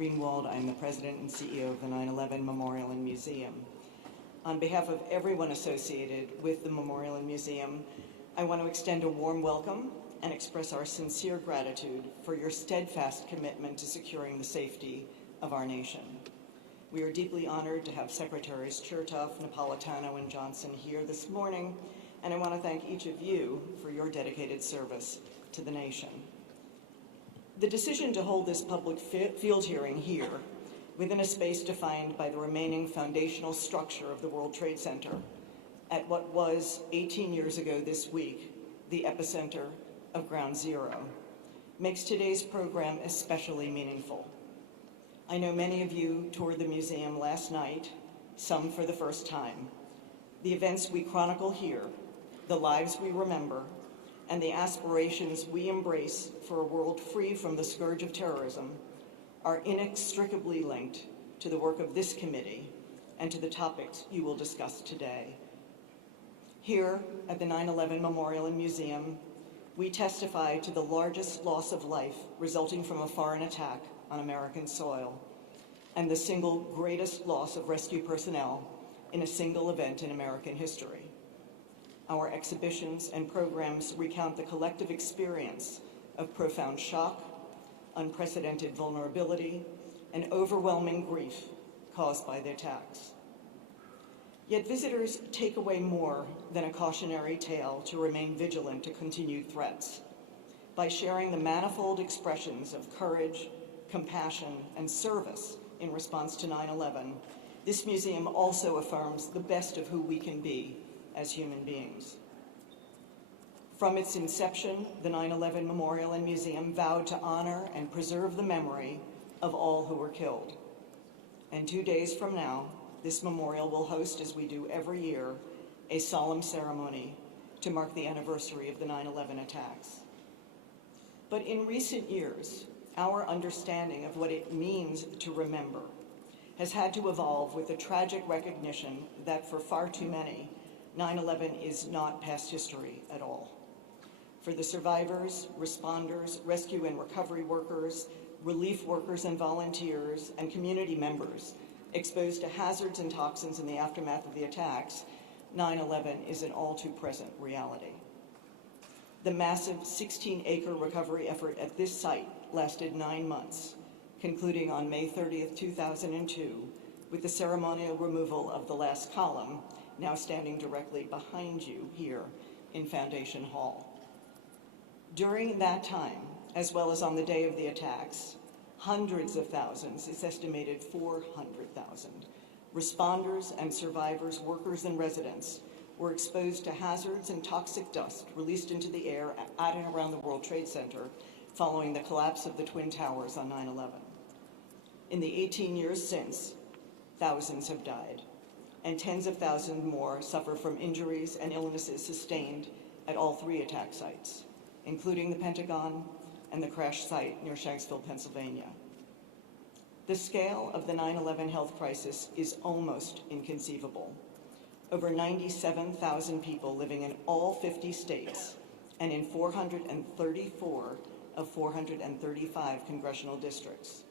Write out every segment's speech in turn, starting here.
Greenwald. I'm the president and CEO of the 9/11 Memorial and Museum. On behalf of everyone associated with the Memorial and Museum, I want to extend a warm welcome and express our sincere gratitude for your steadfast commitment to securing the safety of our nation. We are deeply honored to have Secretaries Chertoff, Napolitano, and Johnson here this morning, and I want to thank each of you for your dedicated service to the nation. The decision to hold this public field hearing here, within a space defined by the remaining foundational structure of the World Trade Center, at what was 18 years ago this week, the epicenter of Ground Zero, makes today's program especially meaningful. I know many of you toured the museum last night, some for the first time. The events we chronicle here, the lives we remember, and the aspirations we embrace for a world free from the scourge of terrorism are inextricably linked to the work of this committee and to the topics you will discuss today. Here at the 9/11 Memorial and Museum, we testify to the largest loss of life resulting from a foreign attack on American soil and the single greatest loss of rescue personnel in a single event in American history. Our exhibitions and programs recount the collective experience of profound shock, unprecedented vulnerability, and overwhelming grief caused by the attacks. Yet visitors take away more than a cautionary tale to remain vigilant to continued threats. By sharing the manifold expressions of courage, compassion, and service in response to 9/11, this museum also affirms the best of who we can be as human beings. From its inception, the 9/11 Memorial and Museum vowed to honor and preserve the memory of all who were killed. And 2 days from now, this memorial will host, as we do every year, a solemn ceremony to mark the anniversary of the 9/11 attacks. But in recent years, our understanding of what it means to remember has had to evolve with the tragic recognition that for far too many, 9/11 is not past history at all. For the survivors, responders, rescue and recovery workers, relief workers and volunteers, and community members exposed to hazards and toxins in the aftermath of the attacks, 9/11 is an all-too-present reality. The massive 16-acre recovery effort at this site lasted 9 months, concluding on May 30th, 2002, with the ceremonial removal of the last column, now standing directly behind you here in Foundation Hall. During that time, as well as on the day of the attacks, hundreds of thousands, it's estimated 400,000, responders and survivors, workers and residents were exposed to hazards and toxic dust released into the air at and around the World Trade Center following the collapse of the Twin Towers on 9/11. In the 18 years since, thousands have died, and tens of thousands more suffer from injuries and illnesses sustained at all 3 attack sites, including the Pentagon and the crash site near Shanksville, Pennsylvania. The scale of the 9/11 health crisis is almost inconceivable. Over 97,000 people living in all 50 states and in 434 of 435 congressional districts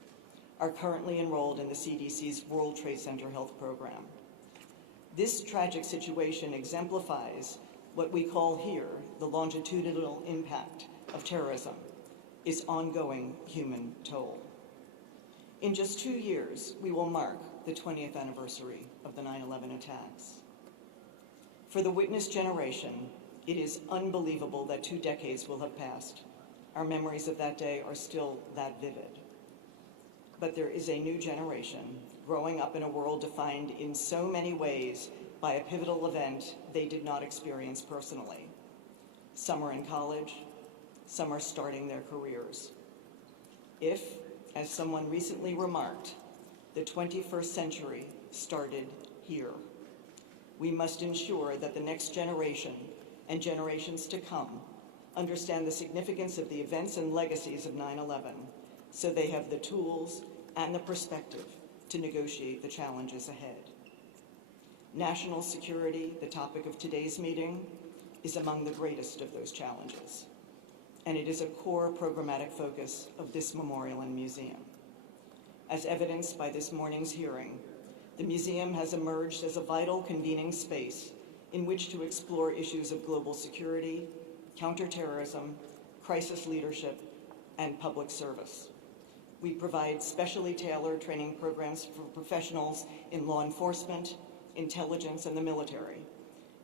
are currently enrolled in the CDC's World Trade Center Health Program. This tragic situation exemplifies what we call here the longitudinal impact of terrorism, its ongoing human toll. In just 2 years, we will mark the 20th anniversary of the 9/11 attacks. For the witness generation, it is unbelievable that 2 decades will have passed. Our memories of that day are still that vivid. But there is a new generation growing up in a world defined in so many ways by a pivotal event they did not experience personally. Some are in college, some are starting their careers. If, as someone recently remarked, the 21st century started here, we must ensure that the next generation and generations to come understand the significance of the events and legacies of 9/11 so they have the tools and the perspective to negotiate the challenges ahead. National security, the topic of today's meeting, is among the greatest of those challenges, and it is a core programmatic focus of this memorial and museum. As evidenced by this morning's hearing, the museum has emerged as a vital convening space in which to explore issues of global security, counterterrorism, crisis leadership, and public service. We provide specially tailored training programs for professionals in law enforcement, intelligence, and the military,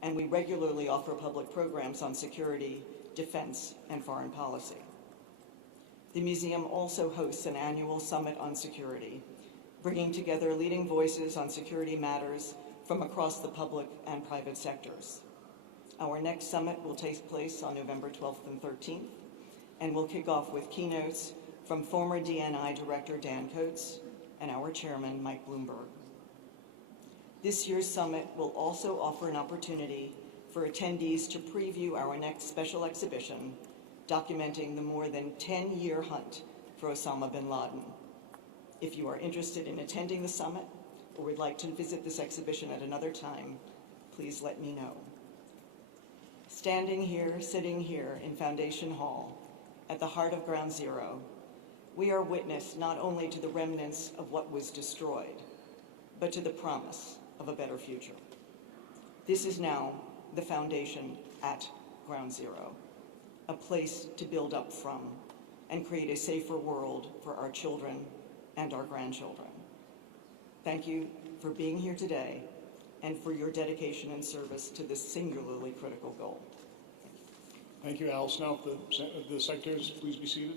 and we regularly offer public programs on security, defense, and foreign policy. The museum also hosts an annual summit on security, bringing together leading voices on security matters from across the public and private sectors. Our next summit will take place on November 12th and 13th, and will kick off with keynotes from former DNI Director Dan Coates and our chairman, Mike Bloomberg. This year's summit will also offer an opportunity for attendees to preview our next special exhibition documenting the more than 10-year hunt for Osama bin Laden. If you are interested in attending the summit or would like to visit this exhibition at another time, please let me know. Standing here, sitting here in Foundation Hall, at the heart of Ground Zero, we are witness not only to the remnants of what was destroyed, but to the promise of a better future. This is now the foundation at Ground Zero, a place to build up from and create a safer world for our children and our grandchildren. Thank you for being here today and for your dedication and service to this singularly critical goal. Thank you, Alice. Now, if the secretaries, please be seated.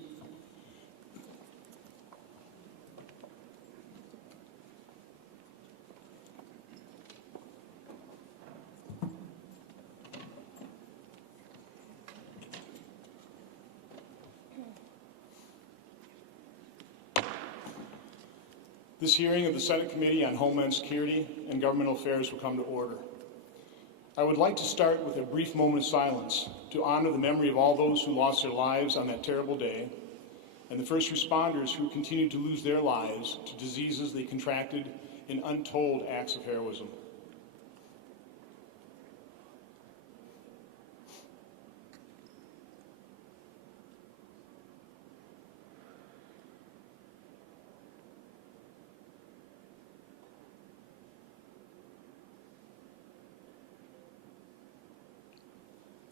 This hearing of the Senate Committee on Homeland Security and Governmental Affairs will come to order. I would like to start with a brief moment of silence to honor the memory of all those who lost their lives on that terrible day and the first responders who continue to lose their lives to diseases they contracted in untold acts of heroism.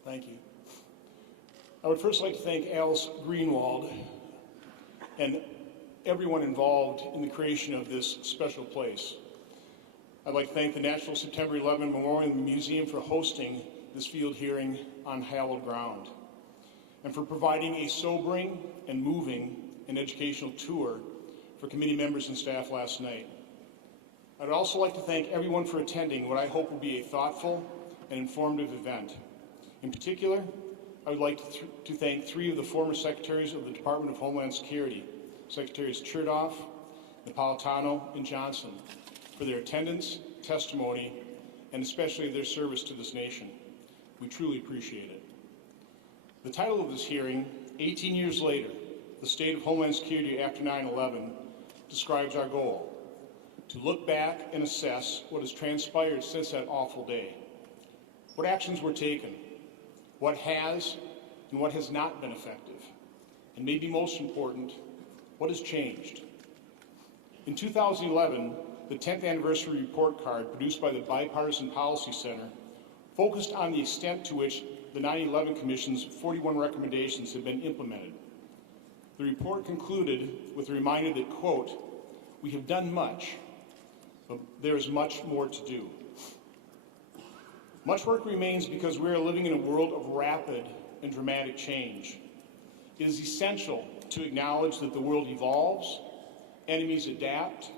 Thank you. I would first like to thank Alice Greenwald and everyone involved in the creation of this special place. I'd like to thank the National September 11 Memorial Museum for hosting this field hearing on hallowed ground and for providing a sobering and moving and educational tour for committee members and staff last night. I'd also like to thank everyone for attending what I hope will be a thoughtful and informative event. In particular, I would like to thank three of the former secretaries of the Department of Homeland Security, Secretaries Chertoff, Napolitano, and Johnson, for their attendance, testimony, and especially their service to this nation. We truly appreciate it. The title of this hearing, 18 years later, the state of Homeland Security after 9/11, describes our goal: to look back and assess what has transpired since that awful day. What actions were taken? What has and what has not been effective? And maybe most important, what has changed? In 2011, the 10th anniversary report card produced by the Bipartisan Policy Center focused on the extent to which the 9/11 Commission's 41 recommendations had been implemented. The report concluded with a reminder that, quote, "We have done much, but there is much more to do." Much work remains because we are living in a world of rapid and dramatic change. It is essential to acknowledge that the world evolves, enemies adapt,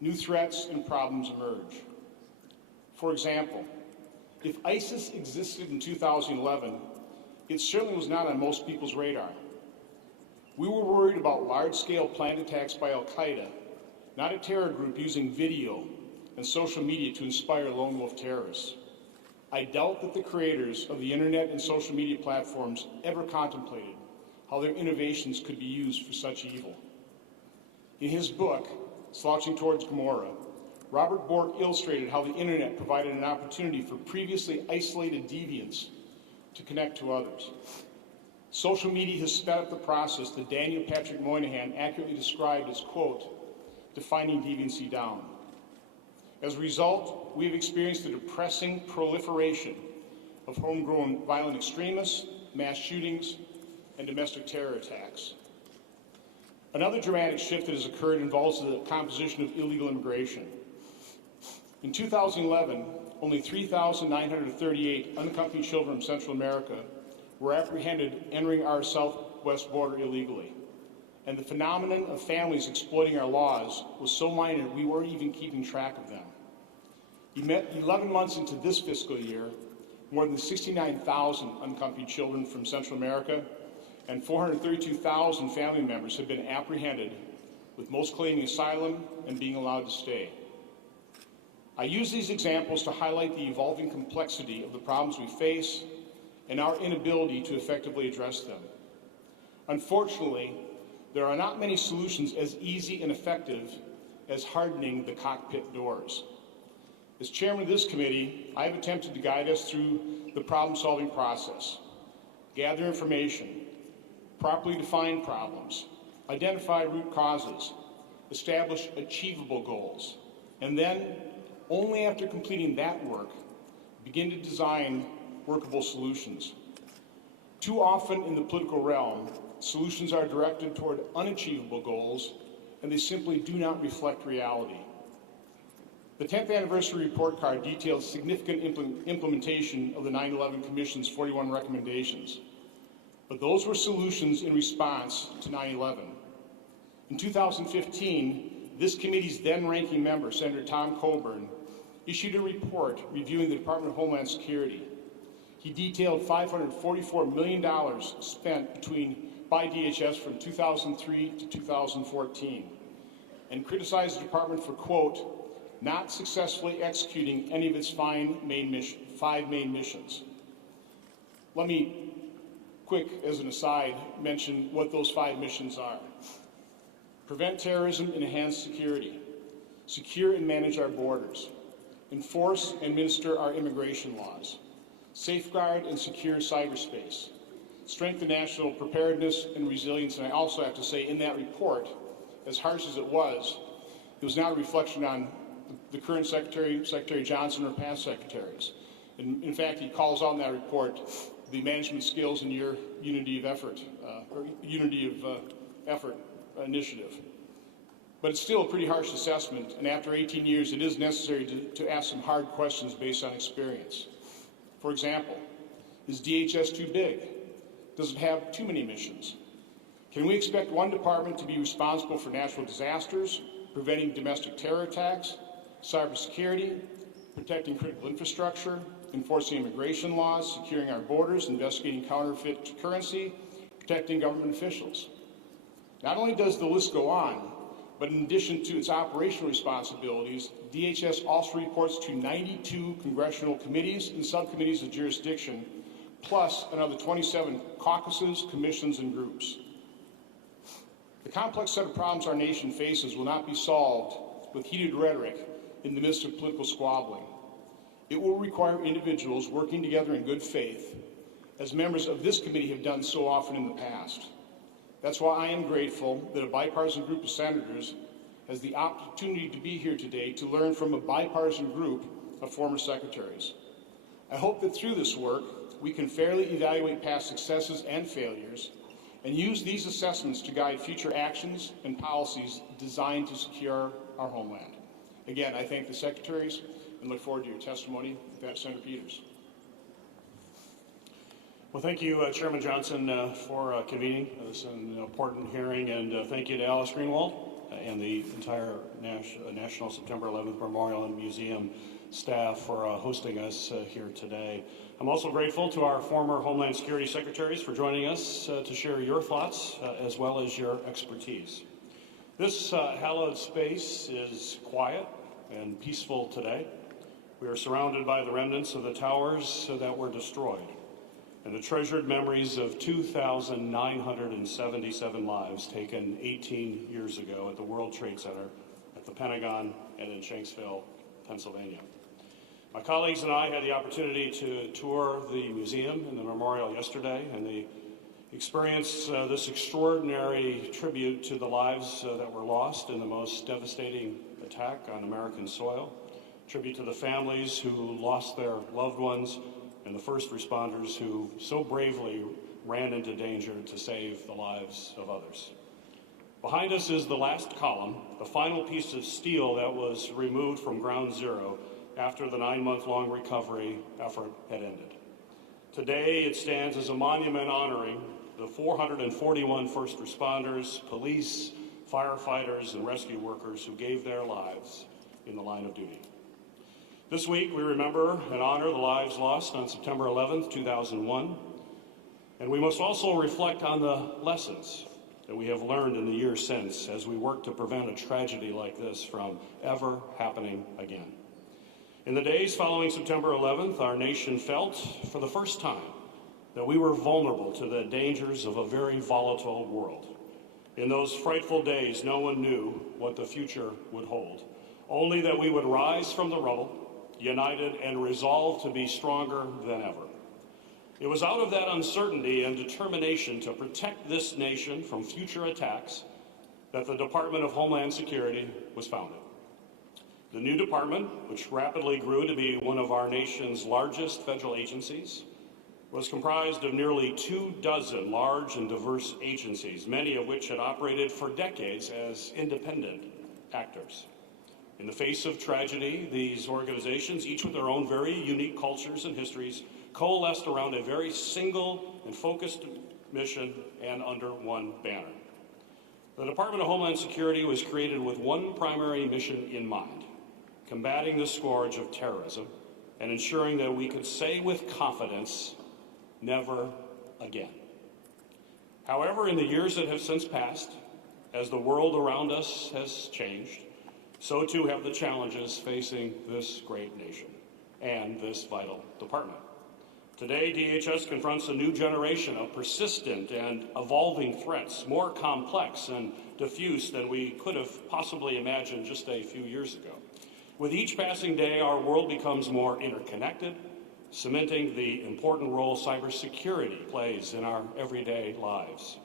new threats and problems emerge. For example, if ISIS existed in 2011, it certainly was not on most people's radar. We were worried about large-scale planned attacks by al-Qaeda, not a terror group using video and social media to inspire lone wolf terrorists. I doubt that the creators of the internet and social media platforms ever contemplated how their innovations could be used for such evil. In his book, Slouching Towards Gomorrah, Robert Bork illustrated how the internet provided an opportunity for previously isolated deviants to connect to others. Social media has sped up the process that Daniel Patrick Moynihan accurately described as, quote, defining deviancy down. As a result, we have experienced the depressing proliferation of homegrown violent extremists, mass shootings, and domestic terror attacks. Another dramatic shift that has occurred involves the composition of illegal immigration. In 2011, only 3,938 unaccompanied children from Central America were apprehended entering our southwest border illegally. And the phenomenon of families exploiting our laws was so minor we weren't even keeping track of them. 11 months into this fiscal year, more than 69,000 unaccompanied children from Central America and 432,000 family members have been apprehended, with most claiming asylum and being allowed to stay. I use these examples to highlight the evolving complexity of the problems we face and our inability to effectively address them. Unfortunately, there are not many solutions as easy and effective as hardening the cockpit doors. As chairman of this committee, I have attempted to guide us through the problem-solving process, gather information, properly define problems, identify root causes, establish achievable goals, and then, only after completing that work, begin to design workable solutions. Too often in the political realm, solutions are directed toward unachievable goals, and they simply do not reflect reality. The 10th anniversary report card details significant implementation of the 9/11 Commission's 41 recommendations, but those were solutions in response to 9/11. In 2015, this committee's then-ranking member, Senator Tom Coburn, issued a report reviewing the Department of Homeland Security. He detailed $544 million spent by DHS from 2003 to 2014 and criticized the department for, quote, not successfully executing any of its five main missions. Let me, quick as an aside, mention what those 5 missions are. Prevent terrorism and enhance security. Secure and manage our borders. Enforce and administer our immigration laws. Safeguard and secure cyberspace. Strengthen national preparedness and resilience. And I also have to say, in that report, as harsh as it was not a reflection on the current Secretary, Secretary Johnson, or past secretaries. In fact, he calls out in that report the management skills and your unity of effort initiative. But it's still a pretty harsh assessment, and after 18 years, it is necessary to ask some hard questions based on experience. For example, is DHS too big? Does it have too many missions? Can we expect one department to be responsible for natural disasters, preventing domestic terror attacks, cybersecurity, protecting critical infrastructure, enforcing immigration laws, securing our borders, investigating counterfeit currency, protecting government officials? Not only does the list go on, but in addition to its operational responsibilities, DHS also reports to 92 congressional committees and subcommittees of jurisdiction, plus another 27 caucuses, commissions, and groups. The complex set of problems our nation faces will not be solved with heated rhetoric in the midst of political squabbling. It will require individuals working together in good faith, as members of this committee have done so often in the past. That's why I am grateful that a bipartisan group of senators has the opportunity to be here today to learn from a bipartisan group of former secretaries. I hope that through this work, we can fairly evaluate past successes and failures and use these assessments to guide future actions and policies designed to secure our homeland. Again, I thank the secretaries and look forward to your testimony. With that, Senator Peters. Well, thank you, Chairman Johnson, for convening this an important hearing, and thank you to Alice Greenwald and the entire National September 11th Memorial and Museum staff for hosting us here today. I'm also grateful to our former Homeland Security Secretaries for joining us to share your thoughts as well as your expertise. This hallowed space is quiet and peaceful today. We are surrounded by the remnants of the towers that were destroyed and the treasured memories of 2,977 lives taken 18 years ago at the World Trade Center, at the Pentagon, and in Shanksville, Pennsylvania. My colleagues and I had the opportunity to tour the museum and the memorial yesterday, and the experience this extraordinary tribute to the lives that were lost in the most devastating attack on American soil, tribute to the families who lost their loved ones, and the first responders who so bravely ran into danger to save the lives of others. Behind us is the last column, the final piece of steel that was removed from ground zero after the 9-month-long recovery effort had ended. Today, it stands as a monument honoring the 441 first responders, police, firefighters, and rescue workers who gave their lives in the line of duty. This week, we remember and honor the lives lost on September 11th, 2001, and we must also reflect on the lessons that we have learned in the years since as we work to prevent a tragedy like this from ever happening again. In the days following September 11th, our nation felt, for the first time, that we were vulnerable to the dangers of a very volatile world. In those frightful days, no one knew what the future would hold, only that we would rise from the rubble, united and resolved to be stronger than ever. It was out of that uncertainty and determination to protect this nation from future attacks that the Department of Homeland Security was founded. The new department, which rapidly grew to be one of our nation's largest federal agencies, was comprised of nearly 24 large and diverse agencies, many of which had operated for decades as independent actors. In the face of tragedy, these organizations, each with their own very unique cultures and histories, coalesced around a very single and focused mission and under one banner. The Department of Homeland Security was created with one primary mission in mind: combating the scourge of terrorism and ensuring that we could say with confidence, never again. However, in the years that have since passed, as the world around us has changed, so too have the challenges facing this great nation and this vital department. Today, DHS confronts a new generation of persistent and evolving threats, more complex and diffuse than we could have possibly imagined just a few years ago. With each passing day, our world becomes more interconnected, cementing the important role cybersecurity plays in our everyday lives.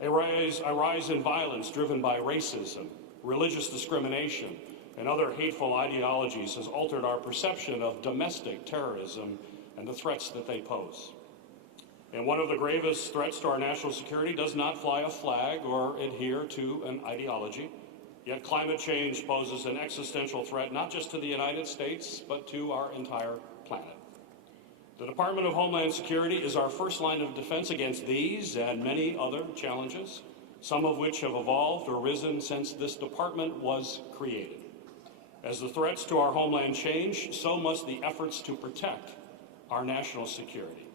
A rise in violence driven by racism, religious discrimination, and other hateful ideologies has altered our perception of domestic terrorism and the threats that they pose. And one of the gravest threats to our national security does not fly a flag or adhere to an ideology. Yet climate change poses an existential threat not just to the United States, but to our entire planet. The Department of Homeland Security is our first line of defense against these and many other challenges, some of which have evolved or risen since this department was created. As the threats to our homeland change, so must the efforts to protect our national security.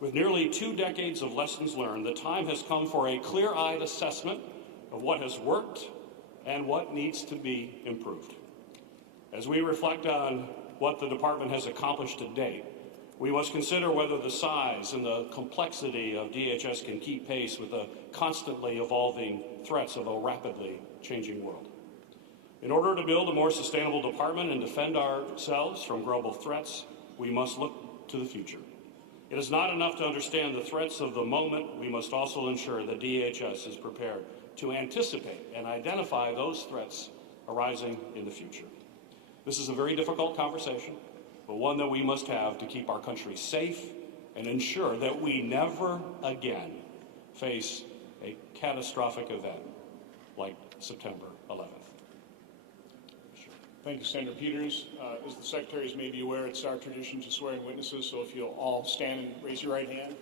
With nearly 2 decades of lessons learned, the time has come for a clear-eyed assessment of what has worked and what needs to be improved. As we reflect on what the department has accomplished to date, we must consider whether the size and the complexity of DHS can keep pace with the constantly evolving threats of a rapidly changing world. In order to build a more sustainable department and defend ourselves from global threats, we must look to the future. It is not enough to understand the threats of the moment. We must also ensure that DHS is prepared to anticipate and identify those threats arising in the future. This is a very difficult conversation, but one that we must have to keep our country safe and ensure that we never again face a catastrophic event like September 11th. Thank you, Senator Peters. As the secretaries may be aware, it's our tradition to swear in witnesses, so if you'll all stand and raise your right hand.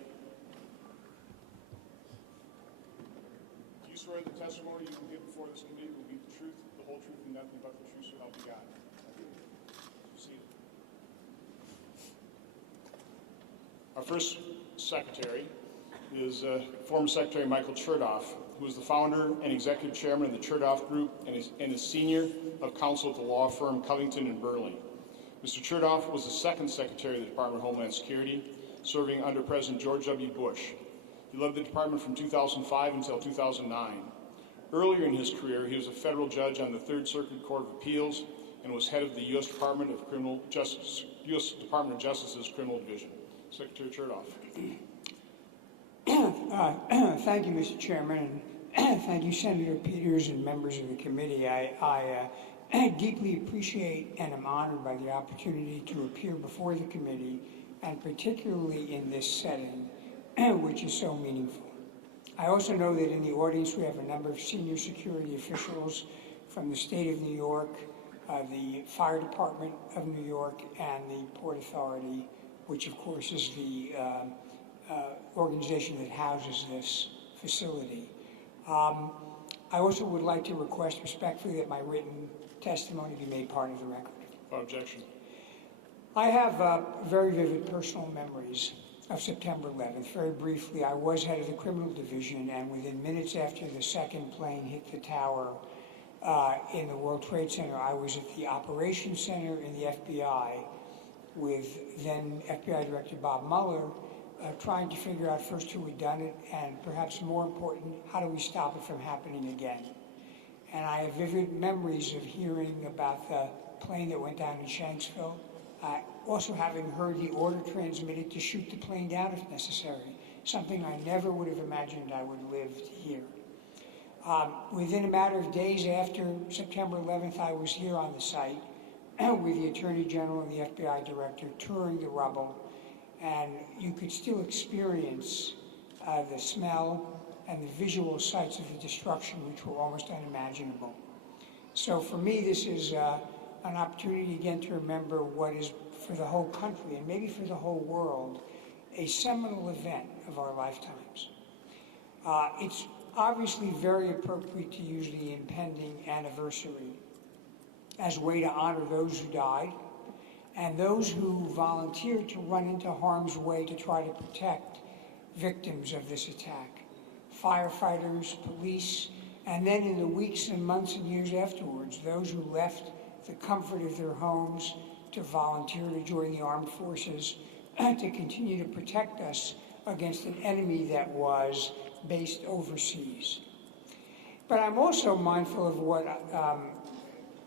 Do you swear the testimony you will give before this committee will be the truth, the whole truth, and nothing but the truth, so help you God? Proceed. Our first secretary is former Secretary Michael Chertoff, who is the founder and executive chairman of the Chertoff Group and is senior of counsel at the law firm Covington & Burley. Mr. Chertoff was the second Secretary of the Department of Homeland Security, serving under President George W. Bush. He led the department from 2005 until 2009. Earlier in his career, he was a federal judge on the Third Circuit Court of Appeals and was head of the U.S. Department of Justice's Criminal Division. Secretary Chertoff. Thank you, Mr. Chairman, and thank you, Senator Peters and members of the committee. I deeply appreciate and am honored by the opportunity to appear before the committee, and particularly in this setting, which is so meaningful. I also know that in the audience we have a number of senior security officials from the state of New York, the Fire Department of New York, and the Port Authority, which of course is the organization that houses this facility. I also would like to request respectfully that my written testimony be made part of the record. No objection. I have very vivid personal memories of September 11th. Very briefly, I was head of the criminal division, and within minutes after the second plane hit the tower in the World Trade Center, I was at the operations center in the FBI with then FBI Director Bob Mueller, trying to figure out first who had done it, and perhaps more important, how do we stop it from happening again? And I have vivid memories of hearing about the plane that went down in Shanksville, also having heard the order transmitted to shoot the plane down if necessary, something I never would have imagined I would live to hear. Within a matter of days after September 11th, I was here on the site with the Attorney General and the FBI Director touring the rubble, and you could still experience the smell and the visual sights of the destruction, which were almost unimaginable. So for me, this is an opportunity again to remember what is, for the whole country and maybe for the whole world, a seminal event of our lifetimes. It's obviously very appropriate to use the impending anniversary as a way to honor those who died and those who volunteered to run into harm's way to try to protect victims of this attack. Firefighters, police, and then in the weeks and months and years afterwards, those who left the comfort of their homes to volunteer to join the armed forces to continue to protect us against an enemy that was based overseas. But I'm also mindful of what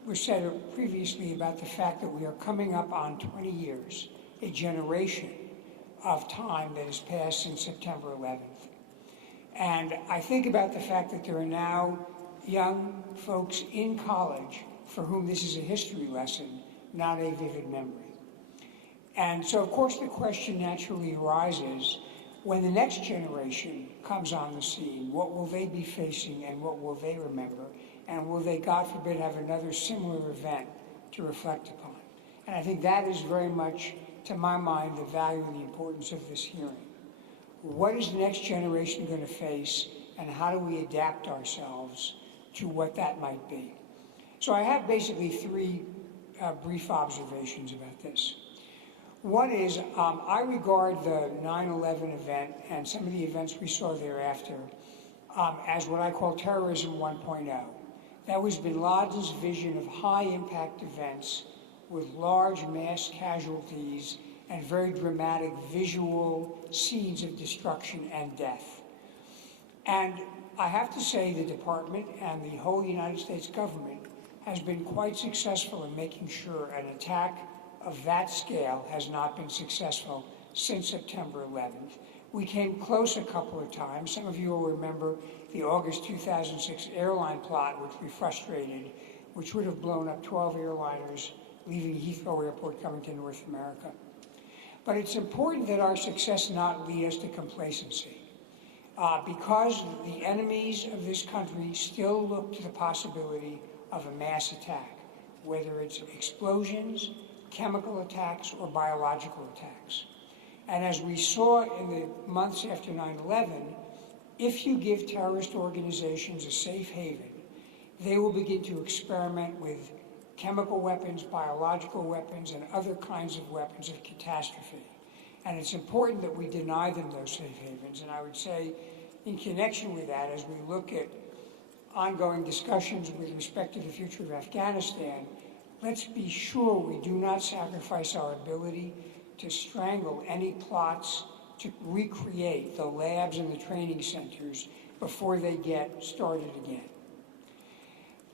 was said previously about the fact that we are coming up on 20 years, a generation of time that has passed since September 11th. And I think about the fact that there are now young folks in college for whom this is a history lesson, not a vivid memory. And so, of course, the question naturally arises, when the next generation comes on the scene, what will they be facing and what will they remember? And will they, God forbid, have another similar event to reflect upon? And I think that is very much, to my mind, the value and the importance of this hearing. What is the next generation going to face, and how do we adapt ourselves to what that might be? So I have basically three brief observations about this. One is, I regard the 9/11 event and some of the events we saw thereafter as what I call terrorism 1.0. That was bin Laden's vision of high-impact events with large mass casualties and very dramatic visual scenes of destruction and death. And I have to say the department and the whole United States government has been quite successful in making sure an attack of that scale has not been successful since September 11th. We came close a couple of times. Some of you will remember the August 2006 airline plot, which we frustrated, which would have blown up 12 airliners leaving Heathrow Airport coming to North America. But it's important that our success not lead us to complacency, because the enemies of this country still look to the possibility of a mass attack, whether it's explosions, chemical attacks, or biological attacks. And as we saw in the months after 9/11, if you give terrorist organizations a safe haven, they will begin to experiment with chemical weapons, biological weapons, and other kinds of weapons of catastrophe. And it's important that we deny them those safe havens. And I would say, in connection with that, as we look at ongoing discussions with respect to the future of Afghanistan, let's be sure we do not sacrifice our ability to strangle any plots to recreate the labs and the training centers before they get started again.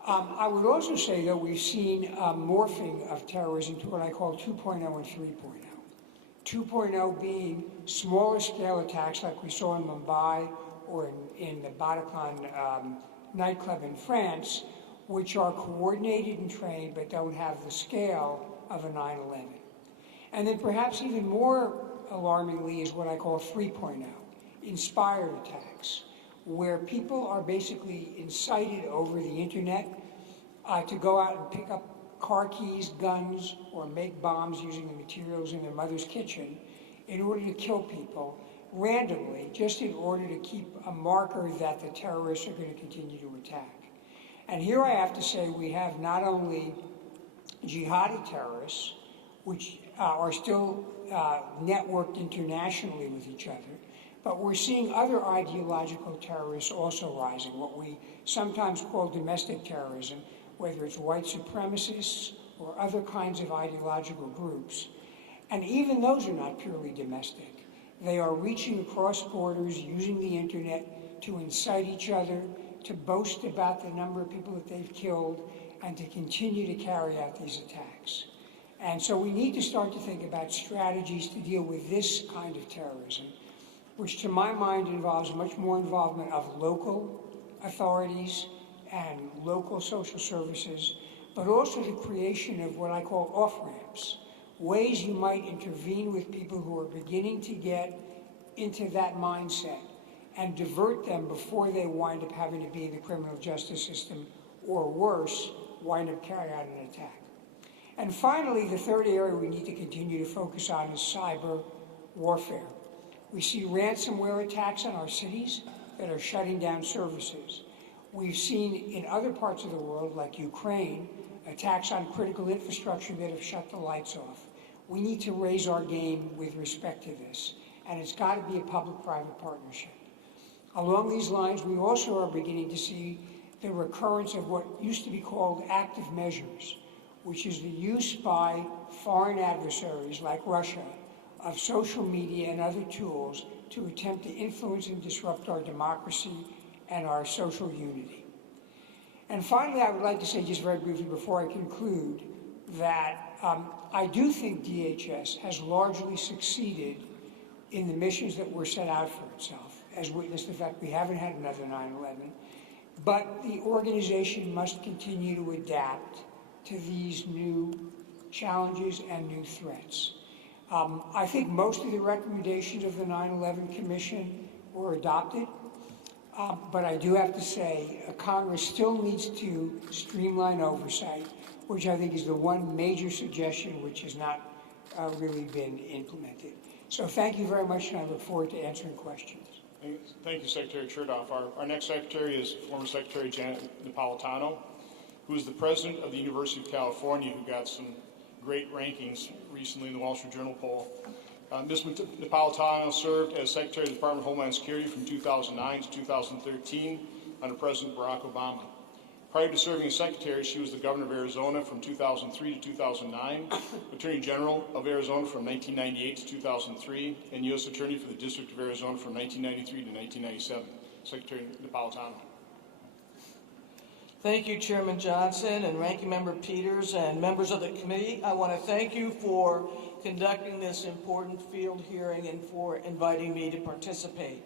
I would also say, though, we've seen a morphing of terrorism to what I call 2.0 and 3.0. 2.0 being smaller scale attacks like we saw in Mumbai or in the Bataclan nightclub in France, which are coordinated and trained but don't have the scale of a 9/11. And then perhaps even more alarmingly is what I call 3.0, inspired attacks, where people are basically incited over the internet to go out and pick up car keys, guns, or make bombs using the materials in their mother's kitchen in order to kill people randomly, just in order to keep a marker that the terrorists are going to continue to attack. And here I have to say we have not only jihadi terrorists, which are still networked internationally with each other, but we're seeing other ideological terrorists also rising, what we sometimes call domestic terrorism, whether it's white supremacists or other kinds of ideological groups. And even those are not purely domestic. They are reaching across borders, using the internet to incite each other, to boast about the number of people that they've killed, and to continue to carry out these attacks. And so we need to start to think about strategies to deal with this kind of terrorism, which to my mind involves much more involvement of local authorities and local social services, but also the creation of what I call off-ramps, ways you might intervene with people who are beginning to get into that mindset and divert them before they wind up having to be in the criminal justice system, or worse, wind up carrying out an attack. And finally, the third area we need to continue to focus on is cyber warfare. We see ransomware attacks on our cities that are shutting down services. We've seen in other parts of the world, like Ukraine, attacks on critical infrastructure that have shut the lights off. We need to raise our game with respect to this, and it's got to be a public-private partnership. Along these lines, we also are beginning to see the recurrence of what used to be called active measures, which is the use by foreign adversaries like Russia of social media and other tools to attempt to influence and disrupt our democracy and our social unity. And finally, I would like to say just very briefly before I conclude that I do think DHS has largely succeeded in the missions that were set out for itself, as witnessed the fact we haven't had another 9/11, but the organization must continue to adapt to these new challenges and new threats. I think most of the recommendations of the 9/11 Commission were adopted, but I do have to say Congress still needs to streamline oversight, which I think is the one major suggestion which has not really been implemented. So thank you very much, and I look forward to answering questions. Thank you, Secretary Chertoff. Our next secretary is former Secretary Janet Napolitano, who is the president of the University of California, who got some great rankings recently in the Wall Street Journal poll. Ms. Napolitano served as Secretary of the Department of Homeland Security from 2009 to 2013 under President Barack Obama. Prior to serving as Secretary, she was the Governor of Arizona from 2003 to 2009, Attorney General of Arizona from 1998 to 2003, and U.S. Attorney for the District of Arizona from 1993 to 1997. Secretary Napolitano. Thank you, Chairman Johnson and Ranking Member Peters and members of the committee. I want to thank you for conducting this important field hearing and for inviting me to participate.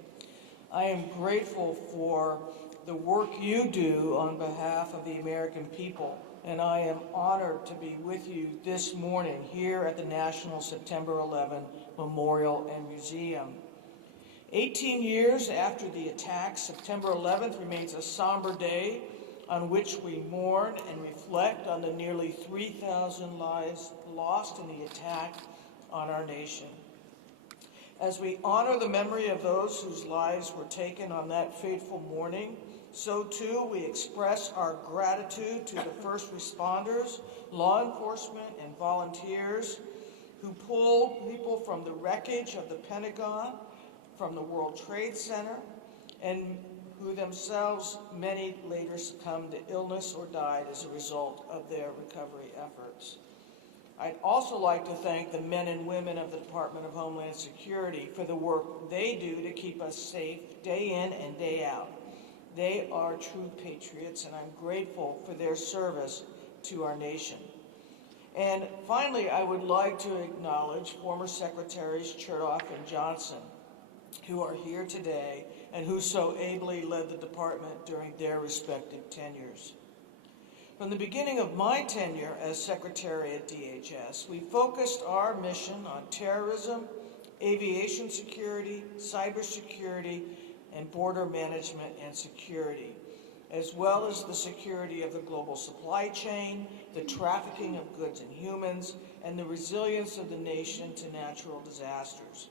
I am grateful for the work you do on behalf of the American people, and I am honored to be with you this morning here at the National September 11 Memorial and Museum. 18 years after the attack, September 11th remains a somber day on which we mourn and reflect on the nearly 3,000 lives lost in the attack on our nation. As we honor the memory of those whose lives were taken on that fateful morning, so too we express our gratitude to the first responders, law enforcement, and volunteers who pulled people from the wreckage of the Pentagon, from the World Trade Center, and who themselves, many later succumbed to illness or died as a result of their recovery efforts. I'd also like to thank the men and women of the Department of Homeland Security for the work they do to keep us safe day in and day out. They are true patriots, and I'm grateful for their service to our nation. And finally, I would like to acknowledge former Secretaries Chertoff and Johnson, who are here today and who so ably led the department during their respective tenures. From the beginning of my tenure as Secretary at DHS, we focused our mission on terrorism, aviation security, cybersecurity, and border management and security, as well as the security of the global supply chain, the trafficking of goods and humans, and the resilience of the nation to natural disasters.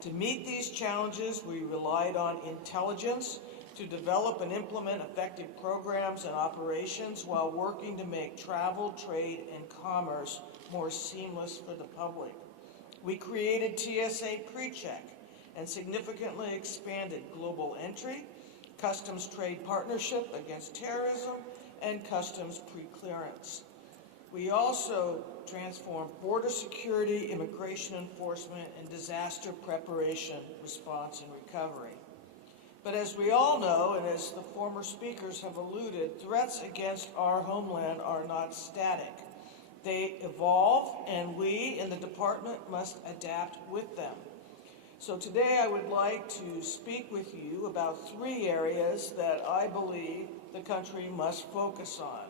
To meet these challenges, we relied on intelligence to develop and implement effective programs and operations while working to make travel, trade, and commerce more seamless for the public. We created TSA PreCheck and significantly expanded global entry, customs trade partnership against terrorism, and customs pre-clearance. We also transformed border security, immigration enforcement, and disaster preparation, response, and recovery. But as we all know, and as the former speakers have alluded, threats against our homeland are not static. They evolve, and we in the department must adapt with them. So today I would like to speak with you about 3 areas that I believe the country must focus on: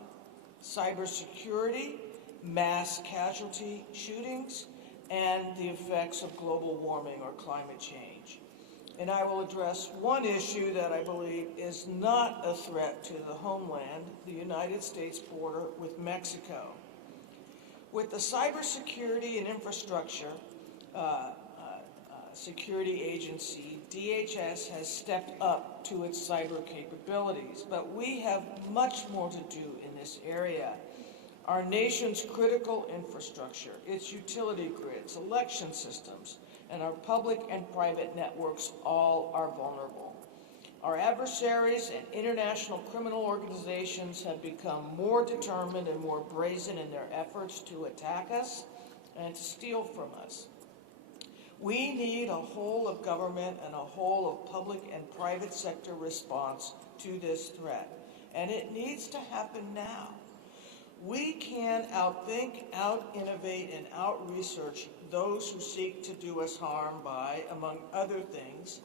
cybersecurity, mass casualty shootings, and the effects of global warming or climate change. And I will address one issue that I believe is not a threat to the homeland, the United States border with Mexico. With the Cybersecurity and Infrastructure Security Agency, DHS has stepped up to its cyber capabilities, but we have much more to do in this area. Our nation's critical infrastructure, its utility grids, election systems, and our public and private networks all are vulnerable. Our adversaries and international criminal organizations have become more determined and more brazen in their efforts to attack us and to steal from us. We need a whole of government and a whole of public and private sector response to this threat, and it needs to happen now. We can outthink, out-innovate, and out-research those who seek to do us harm by, among other things,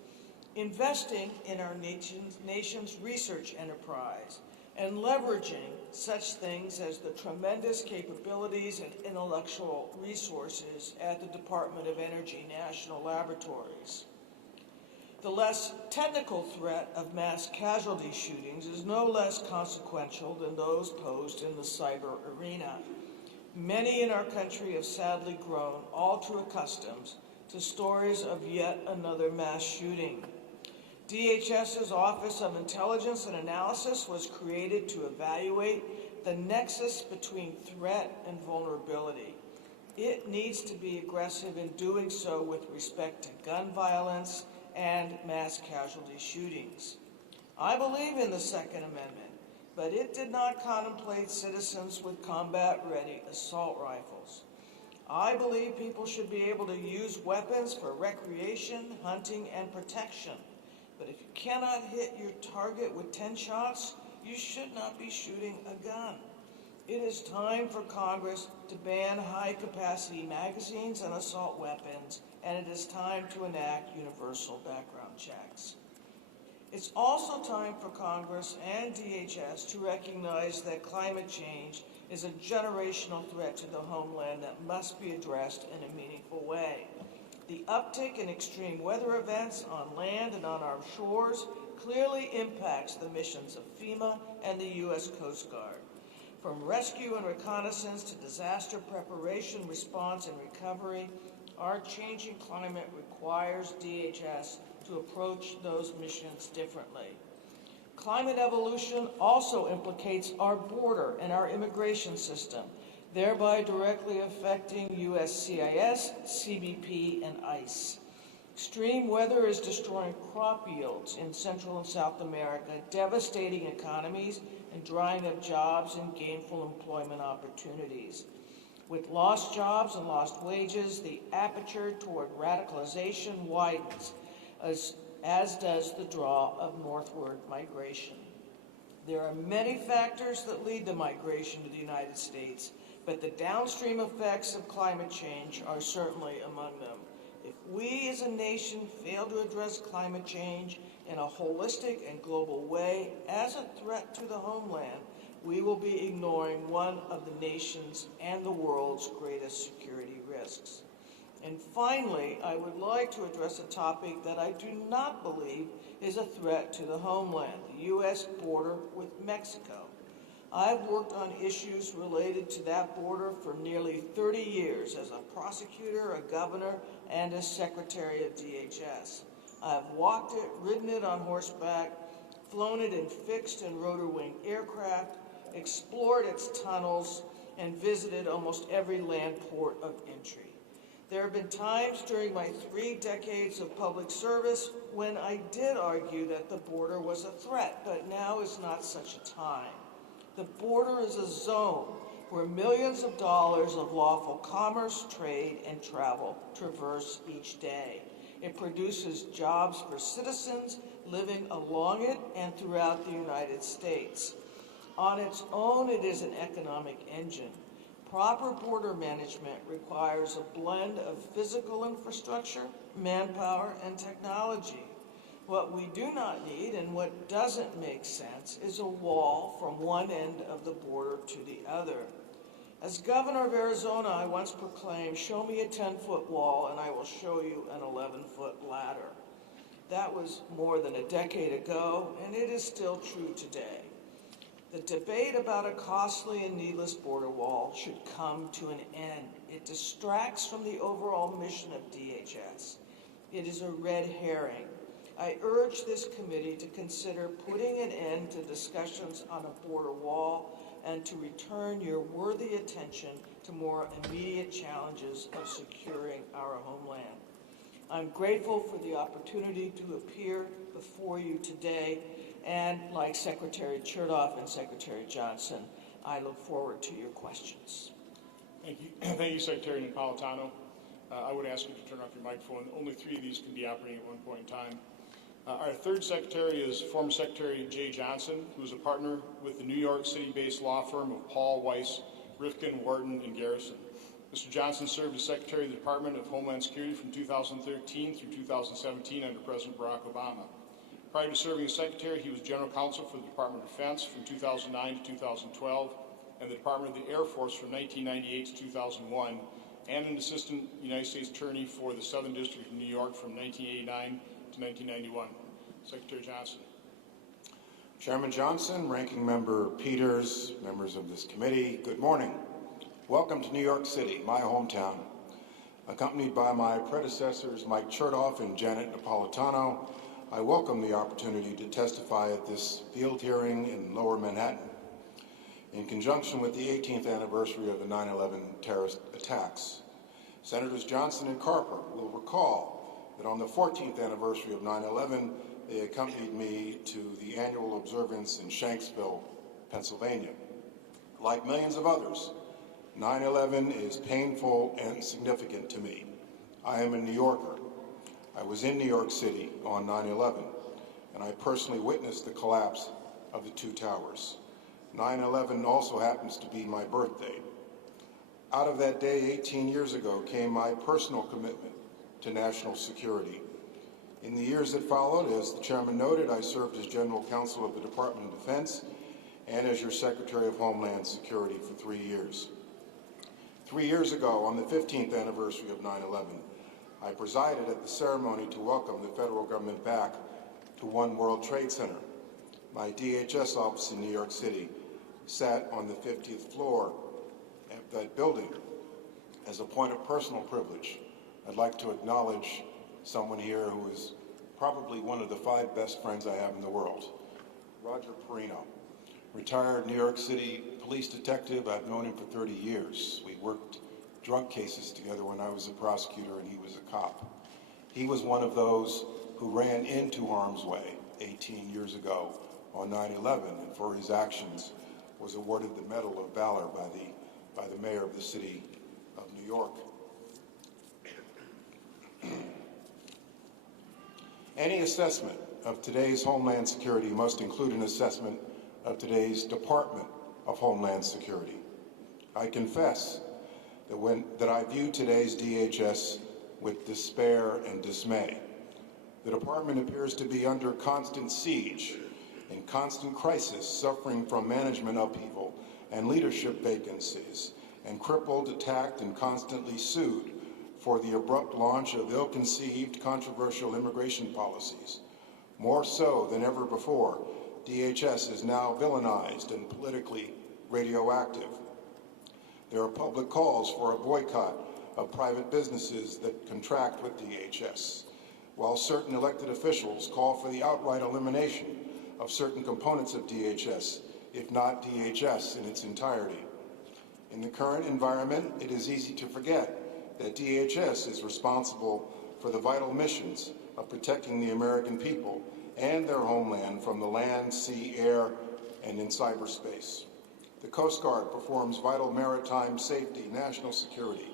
investing in our nation's research enterprise and leveraging such things as the tremendous capabilities and intellectual resources at the Department of Energy National Laboratories. The less technical threat of mass casualty shootings is no less consequential than those posed in the cyber arena. Many in our country have sadly grown all too accustomed to stories of yet another mass shooting. DHS's Office of Intelligence and Analysis was created to evaluate the nexus between threat and vulnerability. It needs to be aggressive in doing so with respect to gun violence and mass casualty shootings. I believe in the Second Amendment, but it did not contemplate citizens with combat-ready assault rifles. I believe people should be able to use weapons for recreation, hunting, and protection. But if you cannot hit your target with 10 shots, you should not be shooting a gun. It is time for Congress to ban high-capacity magazines and assault weapons, and it is time to enact universal background checks. It's also time for Congress and DHS to recognize that climate change is a generational threat to the homeland that must be addressed in a meaningful way. The uptick in extreme weather events on land and on our shores clearly impacts the missions of FEMA and the U.S. Coast Guard. From rescue and reconnaissance to disaster preparation, response, and recovery, our changing climate requires DHS to approach those missions differently. Climate evolution also implicates our border and our immigration system, thereby directly affecting USCIS, CBP, and ICE. Extreme weather is destroying crop yields in Central and South America, devastating economies, and drying up jobs and gainful employment opportunities. With lost jobs and lost wages, the aperture toward radicalization widens, as does the draw of northward migration. There are many factors that lead to migration to the United States, but the downstream effects of climate change are certainly among them. If we as a nation fail to address climate change in a holistic and global way as a threat to the homeland, we will be ignoring one of the nation's and the world's greatest security risks. And finally, I would like to address a topic that I do not believe is a threat to the homeland, the U.S. border with Mexico. I've worked on issues related to that border for nearly 30 years as a prosecutor, a governor, and as secretary of DHS. I've walked it, ridden it on horseback, flown it in fixed and rotor-wing aircraft, explored its tunnels, and visited almost every land port of entry. There have been times during my 3 decades of public service when I did argue that the border was a threat, but now is not such a time. The border is a zone where millions of dollars of lawful commerce, trade, and travel traverse each day. It produces jobs for citizens living along it and throughout the United States. On its own, it is an economic engine. Proper border management requires a blend of physical infrastructure, manpower, and technology. What we do not need and what doesn't make sense is a wall from one end of the border to the other. As governor of Arizona, I once proclaimed, "Show me a 10-foot wall and I will show you an 11-foot ladder." That was more than a decade ago, and it is still true today. The debate about a costly and needless border wall should come to an end. It distracts from the overall mission of DHS. It is a red herring. I urge this committee to consider putting an end to discussions on a border wall and to return your worthy attention to more immediate challenges of securing our homeland. I'm grateful for the opportunity to appear before you today, and like Secretary Chertoff and Secretary Johnson, I look forward to your questions. Thank you. Thank you, Secretary Napolitano. I would ask you to turn off your microphone. Only 3 of these can be operating at one point in time. Our third secretary is former Secretary Jay Johnson, who is a partner with the New York City-based law firm of Paul, Weiss, Rifkin, Wharton, and Garrison. Mr. Johnson served as Secretary of the Department of Homeland Security from 2013 through 2017 under President Barack Obama. Prior to serving as Secretary, he was General Counsel for the Department of Defense from 2009 to 2012 and the Department of the Air Force from 1998 to 2001, and an Assistant United States Attorney for the Southern District of New York from 1989 to 1991. Secretary Johnson. Chairman Johnson, Ranking Member Peters, members of this committee, good morning. Welcome to New York City, my hometown. Accompanied by my predecessors, Mike Chertoff and Janet Napolitano, I welcome the opportunity to testify at this field hearing in Lower Manhattan. In conjunction with the 18th anniversary of the 9/11 terrorist attacks, Senators Johnson and Carper will recall that on the 14th anniversary of 9/11, they accompanied me to the annual observance in Shanksville, Pennsylvania. Like millions of others, 9/11 is painful and significant to me. I am a New Yorker. I was in New York City on 9/11, and I personally witnessed the collapse of the 2 towers. 9/11 also happens to be my birthday. Out of that day 18 years ago came my personal commitment to national security. In the years that followed, as the chairman noted, I served as General Counsel of the Department of Defense and as your Secretary of Homeland Security for 3 years. 3 years ago, on the 15th anniversary of 9/11, I presided at the ceremony to welcome the federal government back to One World Trade Center. My DHS office in New York City sat on the 50th floor of that building. As a point of personal privilege, I'd like to acknowledge someone here who is probably one of the 5 best friends I have in the world, Roger Purina, retired New York City police detective. I've known him for 30 years. We worked drug cases together when I was a prosecutor and he was a cop. He was one of those who ran into harm's way 18 years ago on 9/11, and for his actions was awarded the Medal of Valor by the mayor of the city of New York. Any assessment of today's Homeland Security must include an assessment of today's Department of Homeland Security. I confess that I view today's DHS with despair and dismay. The department appears to be under constant siege, in constant crisis, suffering from management upheaval and leadership vacancies, and crippled, attacked, and constantly sued for the abrupt launch of ill-conceived, controversial immigration policies. More so than ever before, DHS is now villainized and politically radioactive. There are public calls for a boycott of private businesses that contract with DHS, while certain elected officials call for the outright elimination of certain components of DHS, if not DHS in its entirety. In the current environment, it is easy to forget that DHS is responsible for the vital missions of protecting the American people and their homeland from the land, sea, air, and in cyberspace. The Coast Guard performs vital maritime safety, national security,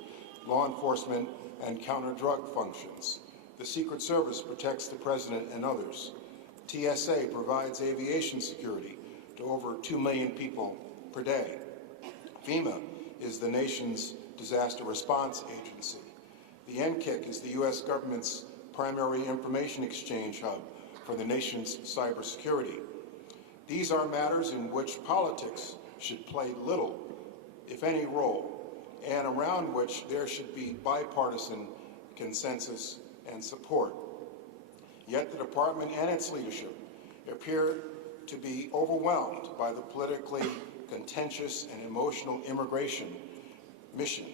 law enforcement, and counter-drug functions. The Secret Service protects the President and others. TSA provides aviation security to over 2 million people per day. FEMA is the nation's disaster response agency. The NCIC is the U.S. government's primary information exchange hub for the nation's cybersecurity. These are matters in which politics should play little, if any, role, and around which there should be bipartisan consensus and support. Yet the department and its leadership appear to be overwhelmed by the politically contentious and emotional immigration mission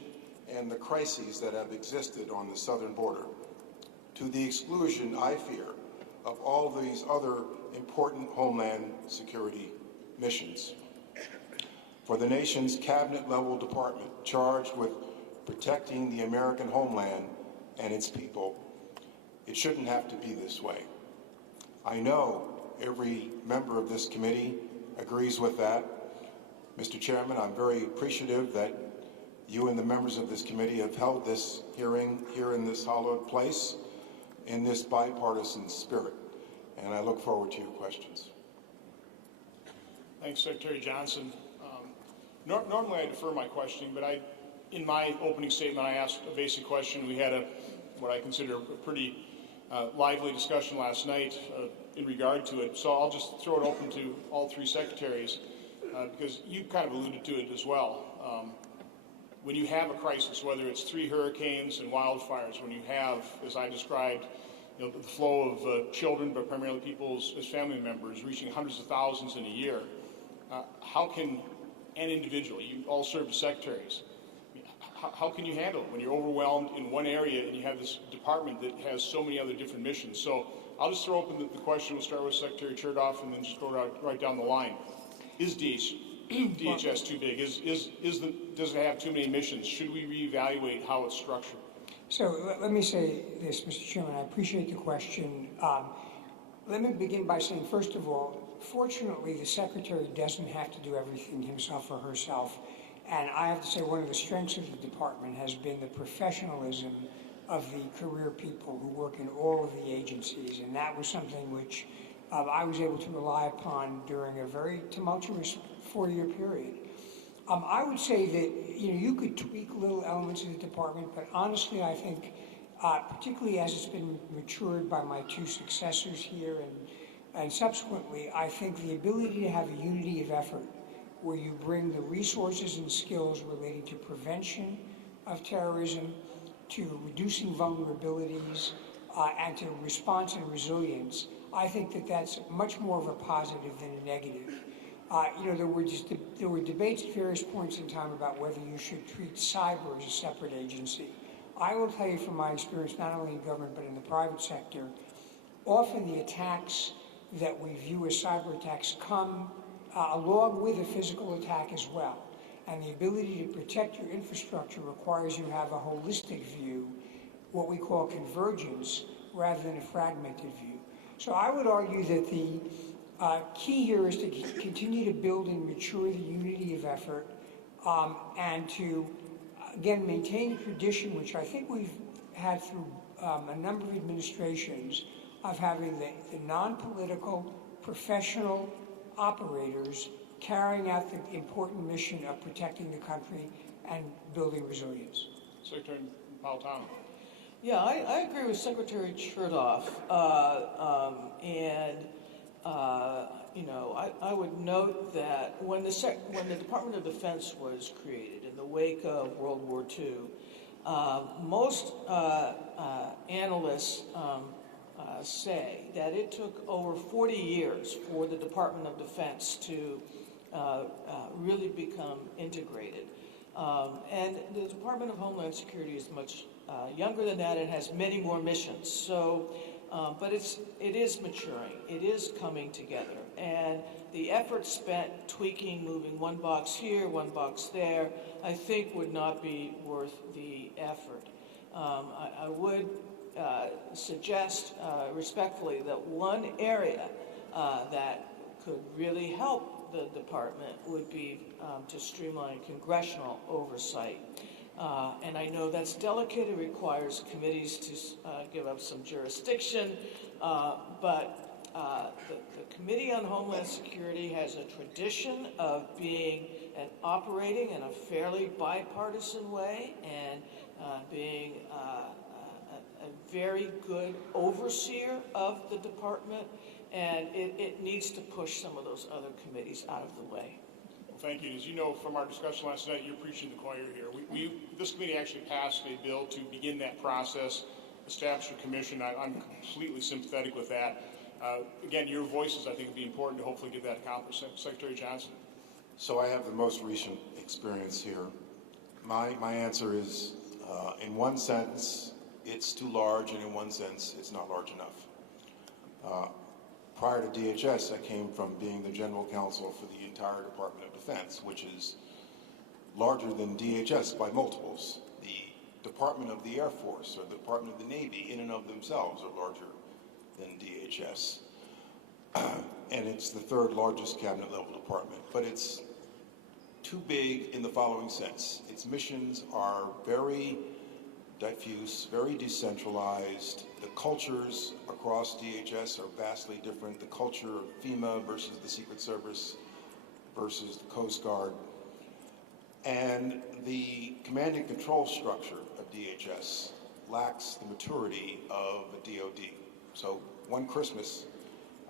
and the crises that have existed on the southern border, to the exclusion, I fear, of all these other important Homeland Security missions. For the nation's cabinet-level department charged with protecting the American homeland and its people, it shouldn't have to be this way. I know every member of this committee agrees with that. Mr. Chairman, I'm very appreciative that you and the members of this committee have held this hearing here in this hallowed place in this bipartisan spirit, and I look forward to your questions. Thanks, Secretary Johnson. Normally I defer my questioning, but in my opening statement, I asked a basic question. We had what I consider a pretty lively discussion last night in regard to it, so I'll just throw it open to all three secretaries because you kind of alluded to it as well. When you have a crisis, whether it's 3 hurricanes and wildfires, when you have, as I described, the flow of children, but primarily people as family members, reaching hundreds of thousands in a year, how can an individual, you all serve as secretaries, how can you handle it when you're overwhelmed in one area and you have this department that has so many other different missions? So I'll just throw open the question. We'll start with Secretary Chertoff and then just go right down the line. Is DHS too big? Does it have too many missions? Should we reevaluate how it's structured? So let me say this, Mr. Chairman. I appreciate the question. Let me begin by saying, first of all, fortunately, the Secretary doesn't have to do everything himself or herself. And I have to say one of the strengths of the department has been the professionalism of the career people who work in all of the agencies. And that was something which I was able to rely upon during a very tumultuous 4-year period. I would say that you could tweak little elements of the department, but honestly, I think, particularly as it's been matured by my 2 successors here and subsequently, I think the ability to have a unity of effort where you bring the resources and skills relating to prevention of terrorism, to reducing vulnerabilities, and to response and resilience, I think that that's much more of a positive than a negative. There were debates at various points in time about whether you should treat cyber as a separate agency. I will tell you from my experience, not only in government but in the private sector, often the attacks that we view as cyber attacks come along with a physical attack as well. And the ability to protect your infrastructure requires you have a holistic view, what we call convergence, rather than a fragmented view. So I would argue that the key here is to continue to build and mature the unity of effort and to, again, maintain a tradition, which I think we've had through a number of administrations, of having the non-political, professional operators carrying out the important mission of protecting the country and building resilience. Secretary Napolitano. Yeah, I agree with Secretary Chertoff. I would note that when the Department of Defense was created in the wake of World War II, most analysts say that it took over 40 years for the Department of Defense to really become integrated. And the Department of Homeland Security is much younger than that and has many more missions. So, but it is maturing. It is coming together. And the effort spent tweaking, moving one box here, one box there, I think would not be worth the effort. I would suggest respectfully that one area that could really help the department would be to streamline congressional oversight. And I know that's delicate. It requires committees to give up some jurisdiction, but the Committee on Homeland Security has a tradition of being and operating in a fairly bipartisan way and being a very good overseer of the department, and it needs to push some of those other committees out of the way. Well, thank you. As you know from our discussion last night, you're preaching the choir here. This committee actually passed a bill to begin that process, establish a commission. I'm completely sympathetic with that. Again, your voices, I think, would be important to hopefully get that accomplished. Secretary Johnson. So I have the most recent experience here. My answer is, in one sense, it's too large, and in one sense, it's not large enough. Prior to DHS, I came from being the general counsel for the entire Department of Defense, which is larger than DHS by multiples. The Department of the Air Force or the Department of the Navy, in and of themselves, are larger than DHS. And it's the third largest cabinet level department, but it's too big in the following sense. Its missions are very diffuse, very decentralized. The cultures across DHS are vastly different. The culture of FEMA versus the Secret Service versus the Coast Guard. And the command and control structure of DHS lacks the maturity of a DoD. So one Christmas,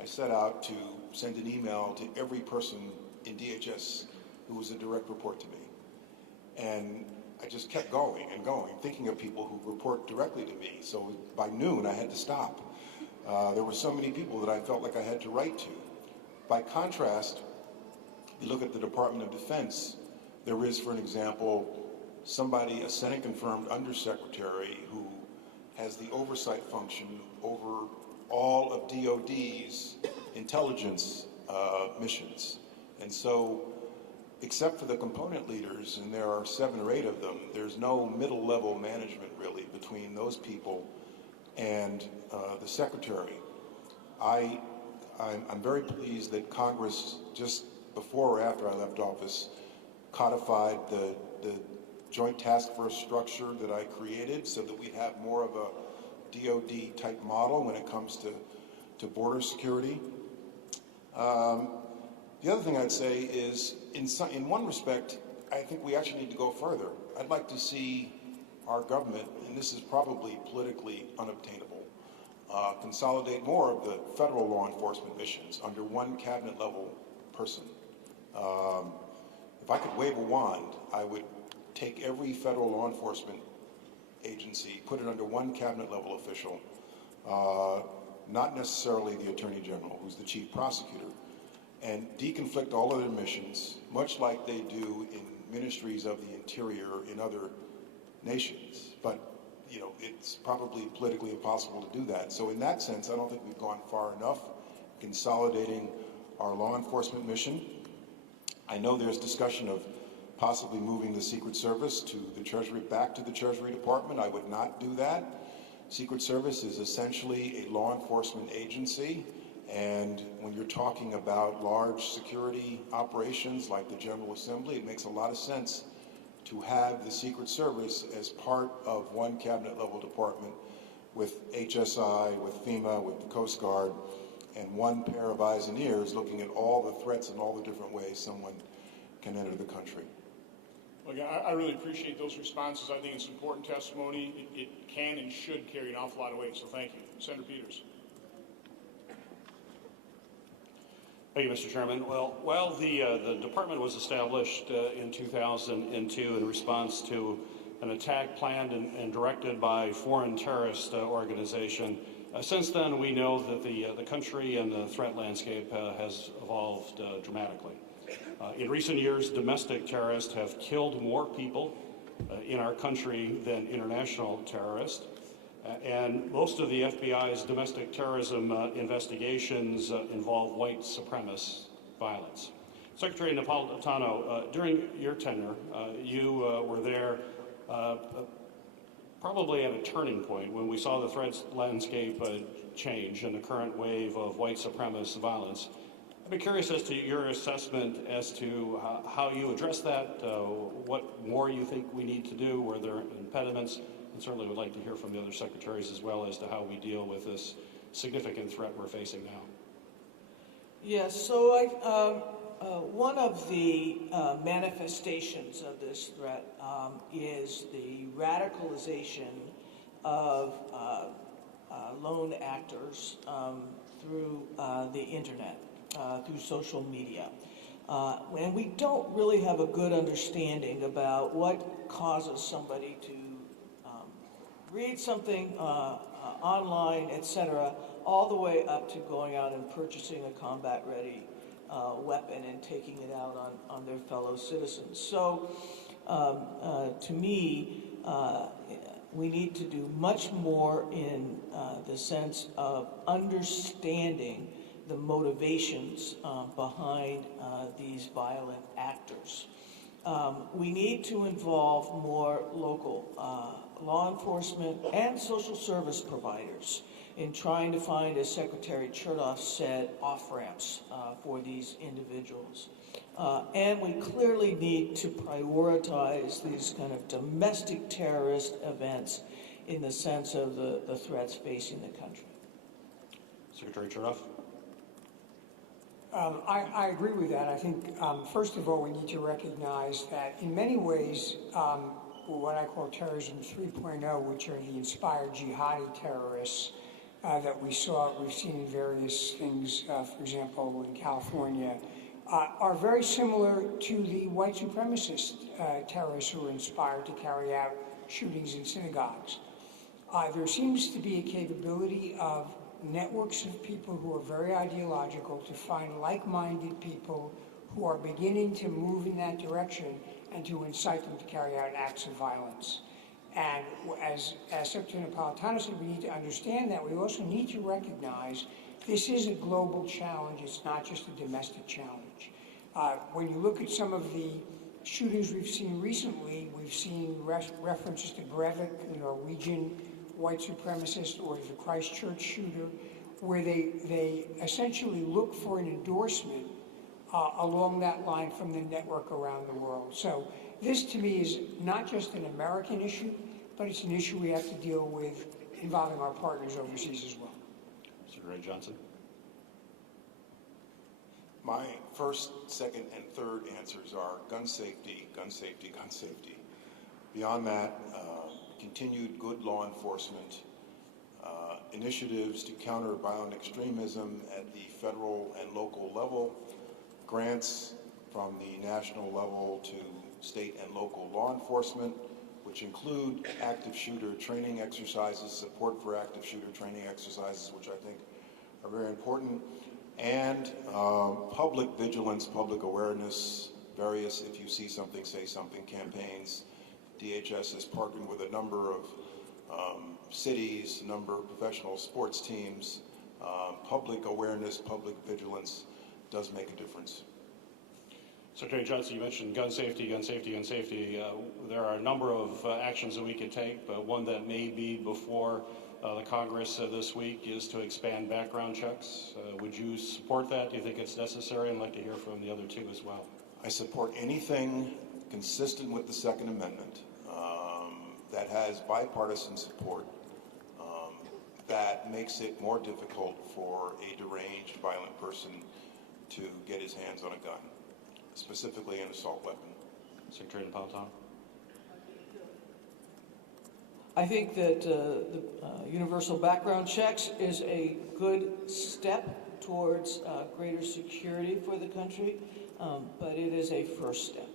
I set out to send an email to every person in DHS who was a direct report to me. And I just kept going and going, thinking of people who report directly to me. So by noon, I had to stop. There were so many people that I felt like I had to write to. By contrast, you look at the Department of Defense, there is, for an example, somebody, a Senate-confirmed undersecretary who has the oversight function over all of DOD's intelligence missions. And so, except for the component leaders, and there are 7 or 8 of them, there's no middle-level management, really, between those people and the secretary. I'm very pleased that Congress, just before or after I left office, codified the joint task force structure that I created so that we'd have more of a DoD-type model when it comes to border security. The other thing I'd say is, in one respect, I think we actually need to go further. I'd like to see our government, and this is probably politically unobtainable, consolidate more of the federal law enforcement missions under one cabinet-level person. If I could wave a wand, I would take every federal law enforcement agency, put it under one cabinet-level official, not necessarily the Attorney General, who's the chief prosecutor, and deconflict all of their missions, much like they do in ministries of the interior in other nations. But, you know, it's probably politically impossible to do that. So in that sense, I don't think we've gone far enough consolidating our law enforcement mission. I know there's discussion of possibly moving the Secret Service to the Treasury, back to the Treasury Department. I would not do that. Secret Service is essentially a law enforcement agency, and when you're talking about large security operations like the General Assembly, it makes a lot of sense to have the Secret Service as part of one cabinet level department with HSI, with FEMA, with the Coast Guard, and one pair of eyes and ears looking at all the threats and all the different ways someone can enter the country. Look, I really appreciate those responses. I think it's important testimony. It can and should carry an awful lot of weight, so thank you. Senator Peters. Thank you, Mr. Chairman. Well, while the department was established in 2002 in response to an attack planned and directed by foreign terrorist organization, since then we know that the country and the threat landscape has evolved dramatically. In recent years, domestic terrorists have killed more people in our country than international terrorists. And most of the FBI's domestic terrorism investigations involve white supremacist violence. Secretary Napolitano, during your tenure, you were there probably at a turning point when we saw the threat landscape change and the current wave of white supremacist violence. I'd be curious as to your assessment as to how you address that, what more you think we need to do, were there impediments, and certainly would like to hear from the other secretaries as well as to how we deal with this significant threat we're facing now. Yes, so one of the manifestations of this threat is the radicalization of lone actors through the internet. Through social media. And we don't really have a good understanding about what causes somebody to read something online, etc., all the way up to going out and purchasing a combat-ready weapon and taking it out on their fellow citizens. So, to me, we need to do much more in the sense of understanding the motivations behind these violent actors. We need to involve more local law enforcement and social service providers in trying to find, as Secretary Chertoff said, off-ramps for these individuals. And we clearly need to prioritize these kind of domestic terrorist events in the sense of the threats facing the country. Secretary Chertoff. I agree with that. I think, first of all, we need to recognize that in many ways, what I call terrorism 3.0, which are the inspired jihadi terrorists that we've seen in various things, for example, in California, are very similar to the white supremacist terrorists who are inspired to carry out shootings in synagogues. There seems to be a capability of networks of people who are very ideological to find like-minded people who are beginning to move in that direction and to incite them to carry out acts of violence. And as Secretary Napolitano said, we need to understand that. We also need to recognize this is a global challenge. It's not just a domestic challenge. When you look at some of the shootings we've seen recently, we've seen references to Breivik, the Norwegian white supremacist, or the Christchurch shooter, where they essentially look for an endorsement along that line from the network around the world. So this, to me, is not just an American issue, but it's an issue we have to deal with involving our partners overseas as well. Secretary Johnson. My first, second, and third answers are gun safety, gun safety, gun safety. Beyond that, continued good law enforcement, initiatives to counter violent extremism at the federal and local level, grants from the national level to state and local law enforcement, which include active shooter training exercises, support for active shooter training exercises, which I think are very important, and public vigilance, public awareness, various if you see something, say something campaigns. DHS is partnering with a number of cities, a number of professional sports teams. Public awareness, public vigilance does make a difference. Secretary Johnson, you mentioned gun safety, gun safety, gun safety. There are a number of actions that we could take, but one that may be before the Congress this week is to expand background checks. Would you support that? Do you think it's necessary? I'd like to hear from the other two as well. I support anything consistent with the Second Amendment that has bipartisan support. that makes it more difficult for a deranged, violent person to get his hands on a gun, specifically an assault weapon? Secretary Napolitano. I think that the universal background checks is a good step towards greater security for the country, but it is a first step.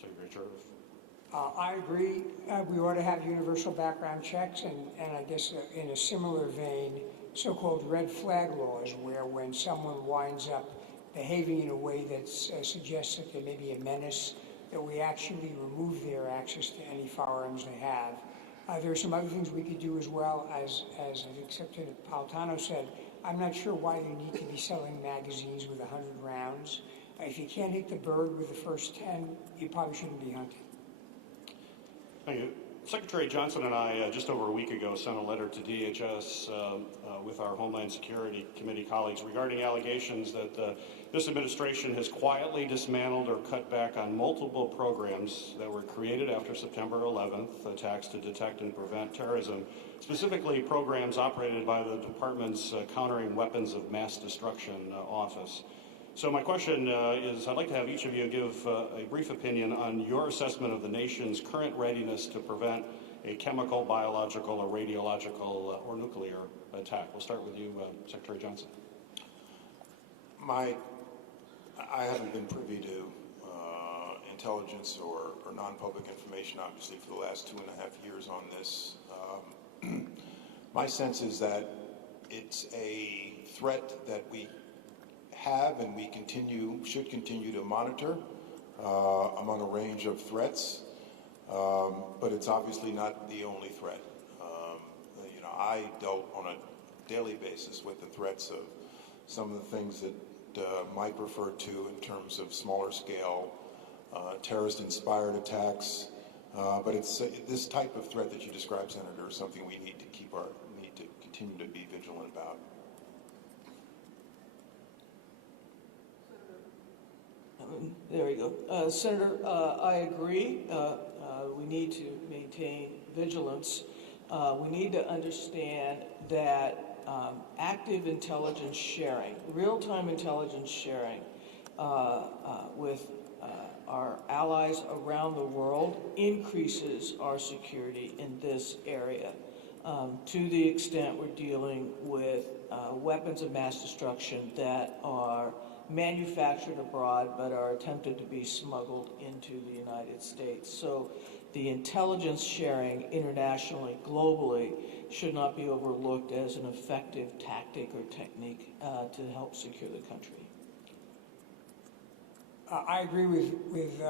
Secretary Chertoff. I agree. We ought to have universal background checks, and I guess in a similar vein, so-called red flag laws, where when someone winds up behaving in a way that suggests that there may be a menace, that we actually remove their access to any firearms they have. There are some other things we could do as well, as I think Secretary Napolitano said. I'm not sure why you need to be selling magazines with 100 rounds. If you can't hit the bird with the first 10, you probably shouldn't be hunting. Thank you. Secretary Johnson and I, just over a week ago, sent a letter to DHS with our Homeland Security Committee colleagues regarding allegations that this administration has quietly dismantled or cut back on multiple programs that were created after September 11th, attacks to detect and prevent terrorism, specifically programs operated by the department's Countering Weapons of Mass Destruction office. So my question is, I'd like to have each of you give a brief opinion on your assessment of the nation's current readiness to prevent a chemical, biological, or radiological or nuclear attack. We'll start with you, Secretary Johnson. I haven't been privy to intelligence or non-public information, obviously, for the last 2.5 years on this. My sense is that it's a threat that we have and we should continue to monitor among a range of threats, but it's obviously not the only threat. I dealt on a daily basis with the threats of some of the things that Mike referred to in terms of smaller scale terrorist-inspired attacks, but it's this type of threat that you described, Senator, is something we need to continue to be vigilant about. There you go. Senator, I agree. We need to maintain vigilance. We need to understand that active intelligence sharing, real-time intelligence sharing with our allies around the world increases our security in this area to the extent we're dealing with weapons of mass destruction that are manufactured abroad but are attempted to be smuggled into the United States. So the intelligence sharing internationally, globally, should not be overlooked as an effective tactic or technique to help secure the country. I agree with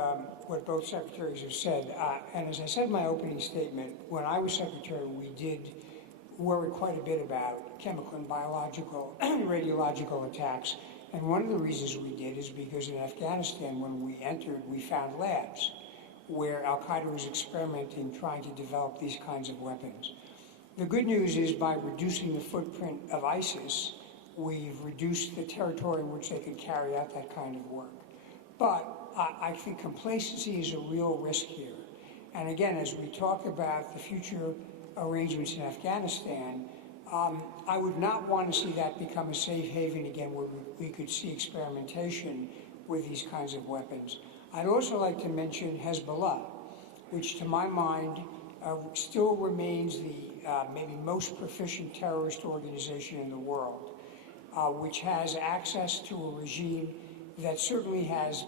what both secretaries have said. And as I said in my opening statement, when I was secretary, we did worry quite a bit about chemical and biological and radiological attacks. And one of the reasons we did is because in Afghanistan, when we entered, we found labs where Al-Qaeda was experimenting, trying to develop these kinds of weapons. The good news is by reducing the footprint of ISIS, we've reduced the territory in which they could carry out that kind of work. But I think complacency is a real risk here. And again, as we talk about the future arrangements in Afghanistan, I would not want to see that become a safe haven again where we could see experimentation with these kinds of weapons. I'd also like to mention Hezbollah, which to my mind still remains the maybe most proficient terrorist organization in the world, which has access to a regime that certainly has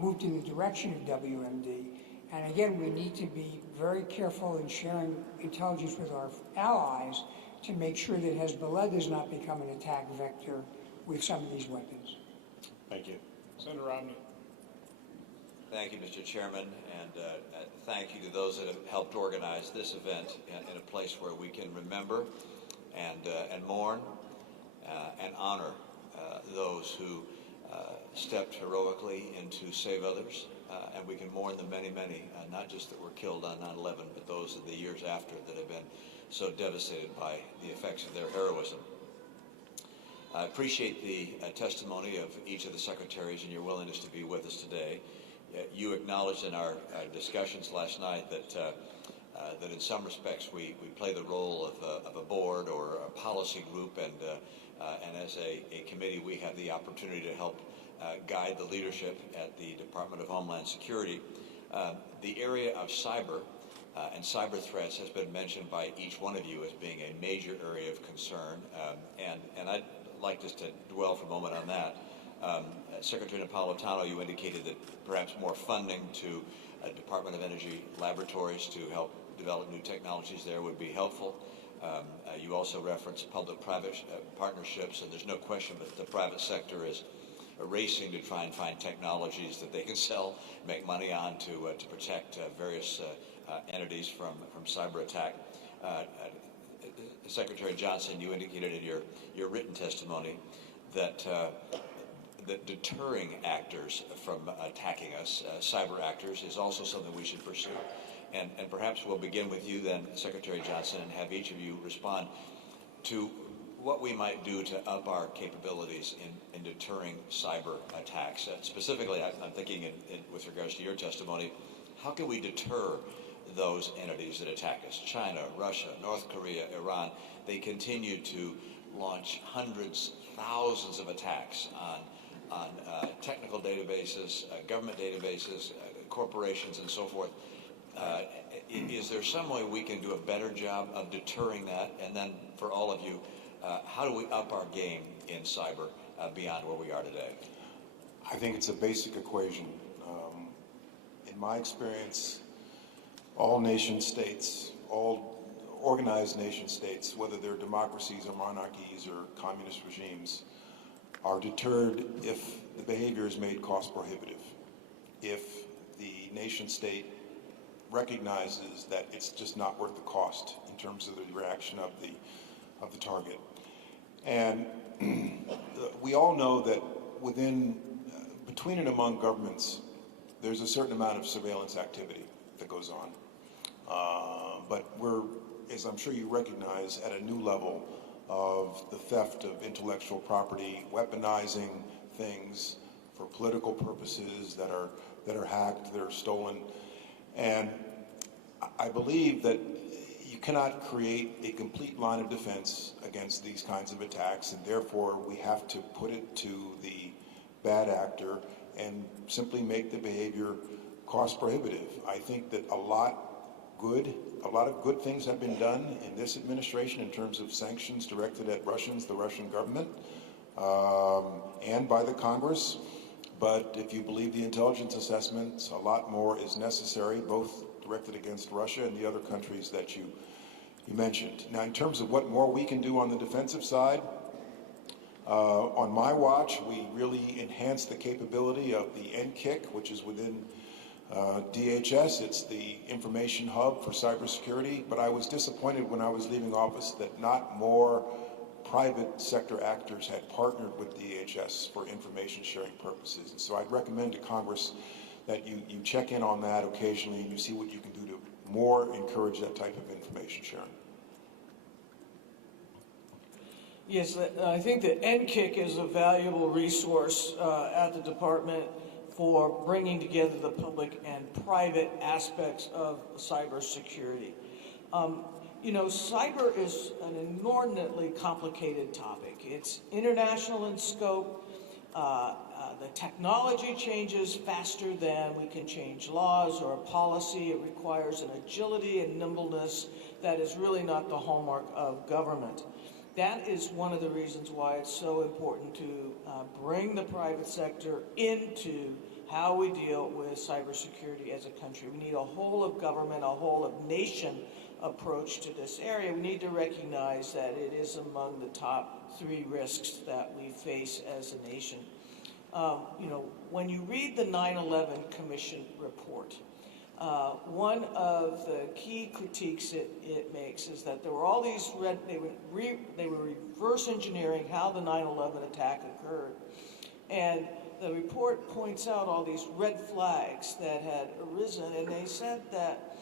moved in the direction of WMD. And again, we need to be very careful in sharing intelligence with our allies to make sure that Hezbollah does not become an attack vector with some of these weapons. Thank you. Senator Romney. Thank you, Mr. Chairman, and thank you to those that have helped organize this event in a place where we can remember and mourn and honor those who stepped heroically in to save others, and we can mourn the many, not just that were killed on 9/11, but those in the years after that have been so devastated by the effects of their heroism. I appreciate the testimony of each of the secretaries and your willingness to be with us today. You acknowledged in our discussions last night that that in some respects we play the role of a board or a policy group, and as a committee we have the opportunity to help guide the leadership at the Department of Homeland Security. The area of cyber and cyber threats has been mentioned by each one of you as being a major area of concern, and I'd like just to dwell for a moment on that. Secretary Napolitano, you indicated that perhaps more funding to Department of Energy laboratories to help develop new technologies there would be helpful. You also referenced public-private partnerships, and there's no question that the private sector is racing to try and find technologies that they can sell, make money on to protect various entities from cyber attack. Secretary Johnson, you indicated in your written testimony that that deterring actors from attacking us, cyber actors, is also something we should pursue. And perhaps we'll begin with you then, Secretary Johnson, and have each of you respond to what we might do to up our capabilities in deterring cyber attacks. Specifically, I'm thinking with regards to your testimony, how can we deter those entities that attack us? China, Russia, North Korea, Iran, they continue to launch hundreds, thousands of attacks on technical databases, government databases, corporations, and so forth. Is there some way we can do a better job of deterring that? And then for all of you, how do we up our game in cyber beyond where we are today? I think it's a basic equation. In my experience, all nation states, all organized nation states, whether they're democracies or monarchies or communist regimes, are deterred if the behavior is made cost prohibitive, if the nation state recognizes that it's just not worth the cost in terms of the reaction of the target. And we all know that between and among governments, there's a certain amount of surveillance activity that goes on. But we're, as I'm sure you recognize, at a new level of the theft of intellectual property, weaponizing things for political purposes that are hacked, that are stolen. And I believe that you cannot create a complete line of defense against these kinds of attacks, and therefore we have to put it to the bad actor and simply make the behavior cost prohibitive. I think that a lot of good things have been done in this administration in terms of sanctions directed at Russians, the Russian government, and by the Congress. But if you believe the intelligence assessments, a lot more is necessary, both directed against Russia and the other countries that you mentioned. Now, in terms of what more we can do on the defensive side, on my watch, we really enhanced the capability of the NKIC, which is within DHS. It's the information hub for cybersecurity. But I was disappointed when I was leaving office that not more private sector actors had partnered with DHS for information sharing purposes. And so I'd recommend to Congress that you check in on that occasionally and you see what you can do to more encourage that type of information sharing. Yes, I think that NKIC is a valuable resource at the department for bringing together the public and private aspects of cybersecurity. You know, cyber is an inordinately complicated topic. It's international in scope. The technology changes faster than we can change laws or policy. It requires an agility and nimbleness that is really not the hallmark of government. That is one of the reasons why it's so important to bring the private sector into how we deal with cybersecurity as a country. We need a whole of government, a whole of nation approach to this area. We need to recognize that it is among the top 3 risks that we face as a nation. You know, when you read the 9/11 Commission report, one of the key critiques it makes is that there were all these they were reverse engineering how the 9/11 attack occurred. And the report points out all these red flags that had arisen, and they said that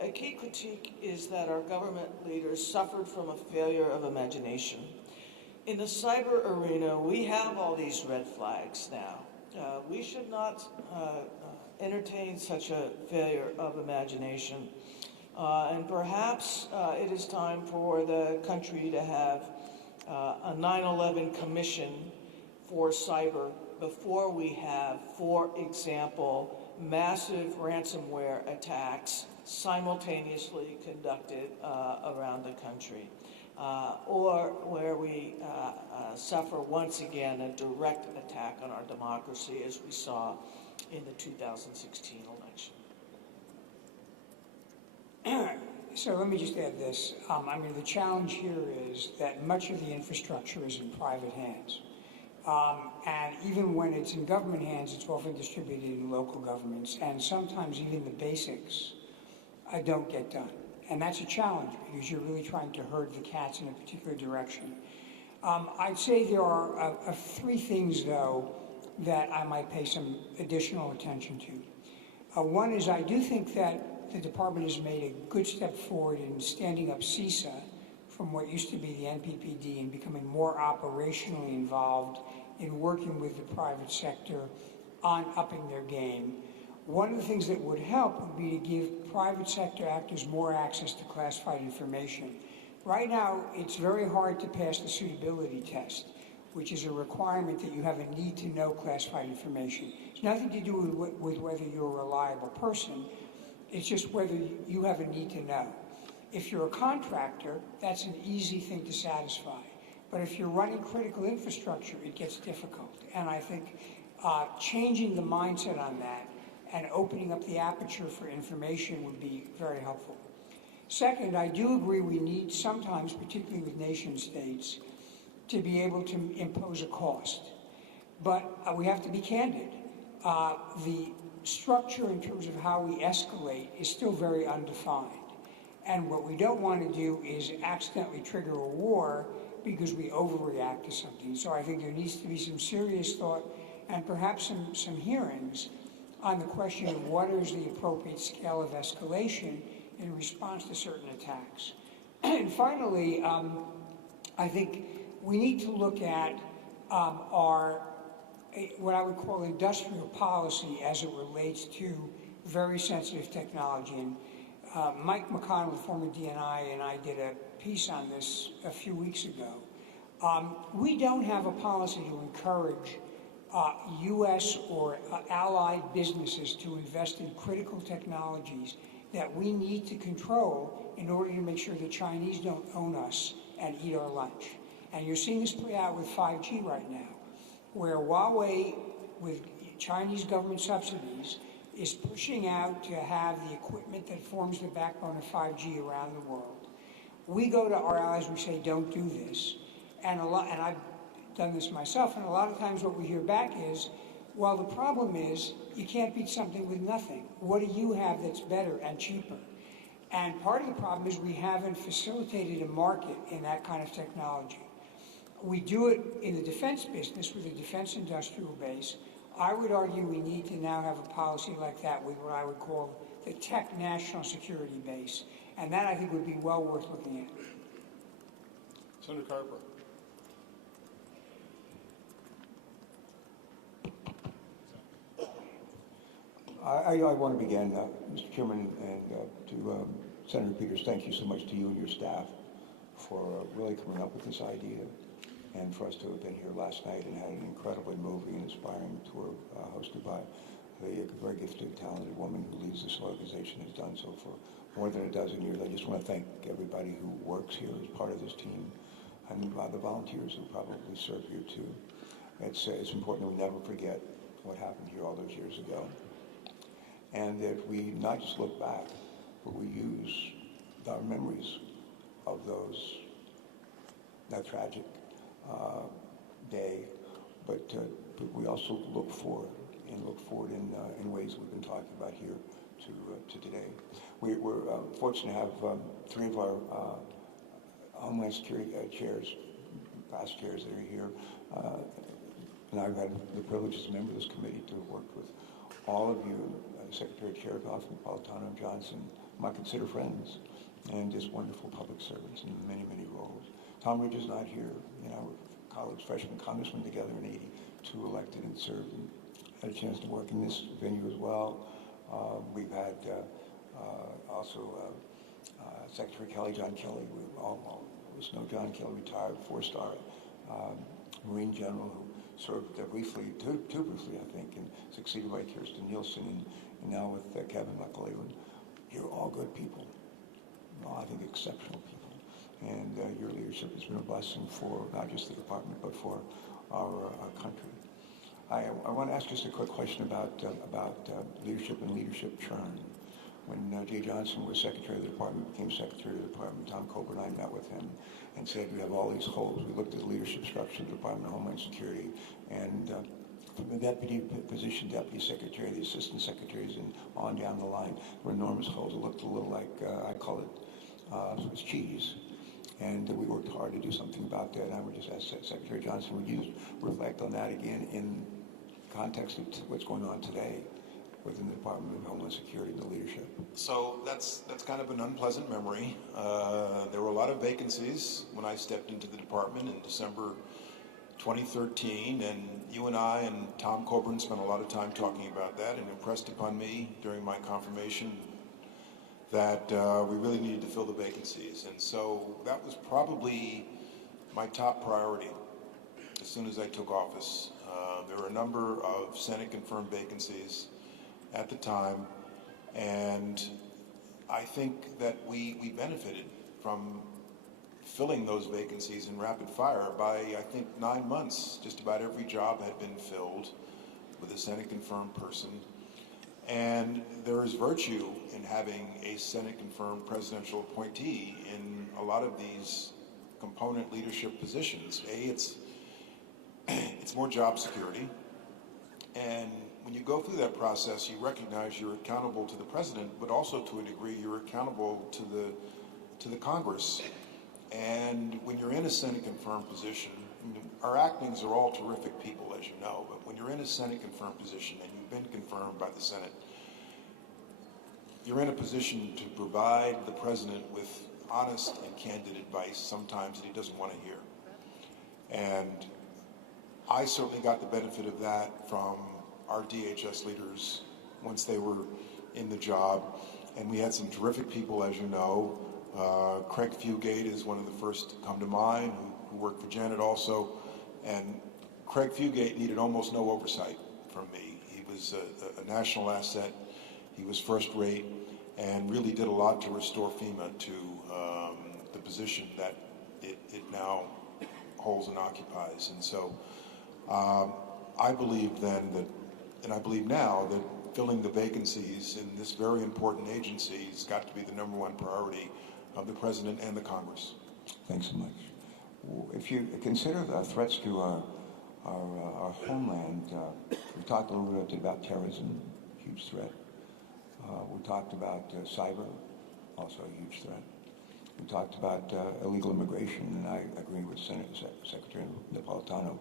a key critique is that our government leaders suffered from a failure of imagination. In the cyber arena, we have all these red flags now. We should not entertain such a failure of imagination. And perhaps it is time for the country to have a 9/11 commission for cyber before we have, for example, massive ransomware attacks simultaneously conducted around the country, or where we suffer once again a direct attack on our democracy as we saw in the 2016 election. So let me just add this. I mean, the challenge here is that much of the infrastructure is in private hands. And even when it's in government hands, it's often distributed in local governments. And sometimes even the basics don't get done. And that's a challenge because you're really trying to herd the cats in a particular direction. I'd say there are three things, though, that I might pay some additional attention to. One is I do think that the department has made a good step forward in standing up CISA from what used to be the NPPD and becoming more operationally involved in working with the private sector on upping their game. One of the things that would help would be to give private sector actors more access to classified information. Right now, it's very hard to pass the suitability test, which is a requirement that you have a need to know classified information. It's nothing to do with whether you're a reliable person. It's just whether you have a need to know. If you're a contractor, that's an easy thing to satisfy. But if you're running critical infrastructure, it gets difficult. And I think changing the mindset on that and opening up the aperture for information would be very helpful. Second, I do agree we need sometimes, particularly with nation states, to be able to impose a cost. But we have to be candid. The structure in terms of how we escalate is still very undefined. And what we don't want to do is accidentally trigger a war because we overreact to something. So I think there needs to be some serious thought and perhaps some hearings on the question of what is the appropriate scale of escalation in response to certain attacks. And finally, I think we need to look at our what I would call industrial policy as it relates to very sensitive technology. And Mike McConnell, the former DNI, and I did a piece on this a few weeks ago. We don't have a policy to encourage U.S. or allied businesses to invest in critical technologies that we need to control in order to make sure the Chinese don't own us and eat our lunch. And you're seeing this play out with 5G right now, where Huawei, with Chinese government subsidies, is pushing out to have the equipment that forms the backbone of 5G around the world. We go to our allies, we say, don't do this. And I've done this myself, and a lot of times what we hear back is, well, the problem is you can't beat something with nothing. What do you have that's better and cheaper? And part of the problem is we haven't facilitated a market in that kind of technology. We do it in the defense business with a defense industrial base. I would argue we need to now have a policy like that with what I would call the tech national security base. And that, I think, would be well worth looking at. Senator Carper. I want to begin, Mr. Chairman, and to Senator Peters, thank you so much to you and your staff for really coming up with this idea, and for us to have been here last night and had an incredibly moving and inspiring tour hosted by a very gifted, talented woman who leads this organization, has done so for more than a dozen years. I just want to thank everybody who works here as part of this team, and the volunteers who probably serve here too. It's important that we never forget what happened here all those years ago, and that we not just look back, but we use our memories of that tragic day, but we also look forward in ways we've been talking about here to today. We're fortunate to have three of our Homeland Security chairs, past chairs that are here, and I've had the privilege as a member of this committee to have worked with all of you, Secretary Chertoff, Napolitano, Johnson, my consider friends, and just wonderful public servants in many, many roles. Tom Ridge is not here. We're colleagues, freshman congressmen together in '82, elected and served, and had a chance to work in this venue as well. We've had also Secretary Kelly, John Kelly, we all know John Kelly, retired 4-star Marine General who served briefly, too briefly, I think, and succeeded by Kirsten Nielsen, and now with Kevin McAleven. You're all good people. I think exceptional people. And your leadership has been a blessing for not just the department, but for our country. I want to ask just a quick question about leadership and leadership churn. When Jay Johnson was Secretary of the Department, became Secretary of the Department, Tom Coburn and I met with him and said, we have all these holes. We looked at the leadership structure of the Department of Homeland Security, and from the deputy position, deputy secretary, the assistant secretaries, and on down the line, there were enormous holes. It looked a little like, I call it Swiss cheese. And we worked hard to do something about that. And I would just ask Secretary Johnson, would you reflect on that again in context of what's going on today within the Department of Homeland Security and the leadership? So that's kind of an unpleasant memory. There were a lot of vacancies when I stepped into the department in December 2013, and you and I and Tom Coburn spent a lot of time talking about that, and impressed upon me during my confirmation that we really needed to fill the vacancies. And so that was probably my top priority as soon as I took office. There were a number of Senate-confirmed vacancies at the time, and I think that we benefited from filling those vacancies in rapid fire. By, I think, 9 months, just about every job had been filled with a Senate-confirmed person. And there is virtue in having a Senate-confirmed presidential appointee in a lot of these component leadership positions. It's more job security, and when you go through that process, you recognize you're accountable to the president, but also to a degree you're accountable to the Congress. And when you're in a Senate-confirmed position, our actings are all terrific people, as you know, but when you're in a Senate-confirmed position and you've been confirmed by the Senate, you're in a position to provide the president with honest and candid advice sometimes that he doesn't want to hear. And I certainly got the benefit of that from our DHS leaders once they were in the job. And we had some terrific people, as you know. Craig Fugate is one of the first to come to mind, who worked for Janet also. And Craig Fugate needed almost no oversight from me. He was a national asset. He was first rate and really did a lot to restore FEMA to the position that it now holds and occupies. And so I believe then that, and I believe now, that filling the vacancies in this very important agency has got to be the #1 priority of the President and the Congress. Thanks so much. If you consider the threats to our homeland, we talked a little bit about terrorism, huge threat. We talked about cyber, also a huge threat. We talked about illegal immigration, and I agree with Secretary Napolitano.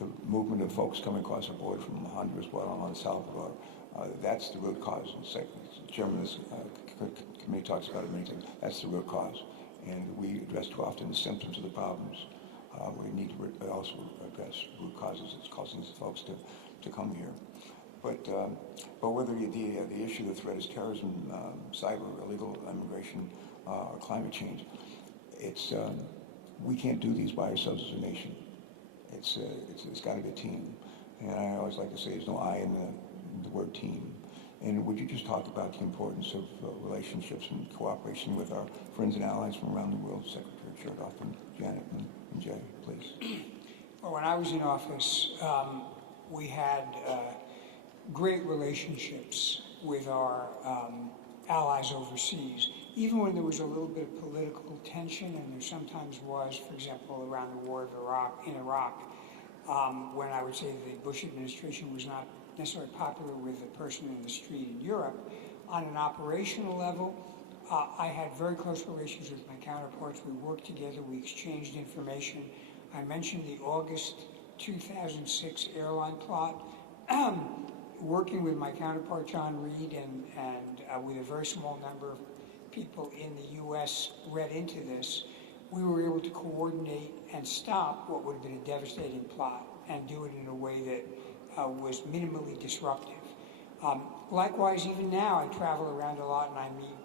The movement of folks coming across our border from Honduras, Guatemala, and Salvador, that's the root cause. The chairman of this committee talks about it many times. That's the root cause. And we address too often the symptoms of the problems. We need to also address root causes that's causing these folks to come here. But whether the issue of the threat is terrorism, cyber, illegal immigration, or climate change, we can't do these by ourselves as a nation. It's got to be a team. And I always like to say there's no I in the word team. And would you just talk about the importance of relationships and cooperation with our friends and allies from around the world, Secretary Chertoff and Janet and Jay, please? Well, when I was in office, we had great relationships with our allies overseas, even when there was a little bit of political tension, and there sometimes was, for example, around the war in Iraq, when I would say the Bush administration was not necessarily popular with the person in the street in Europe. On an operational level, I had very close relations with my counterparts. We worked together, we exchanged information. I mentioned the August 2006 airline plot. Working with my counterpart, John Reed, and with a very small number of people in the U.S. read into this, we were able to coordinate and stop what would have been a devastating plot and do it in a way that was minimally disruptive. Likewise, even now, I travel around a lot and I meet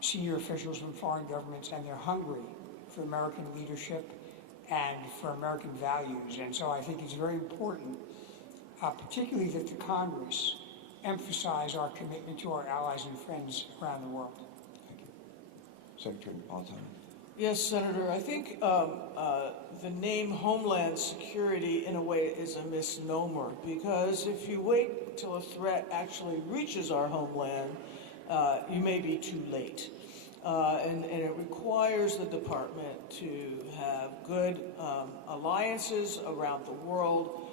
senior officials from foreign governments, and they're hungry for American leadership and for American values. And so I think it's very important, particularly that the Congress emphasize our commitment to our allies and friends around the world. Thank you. Secretary Napolitano. Yes, Senator. I think the name Homeland Security, in a way, is a misnomer, because if you wait till a threat actually reaches our homeland, you may be too late. And it requires the department to have good alliances around the world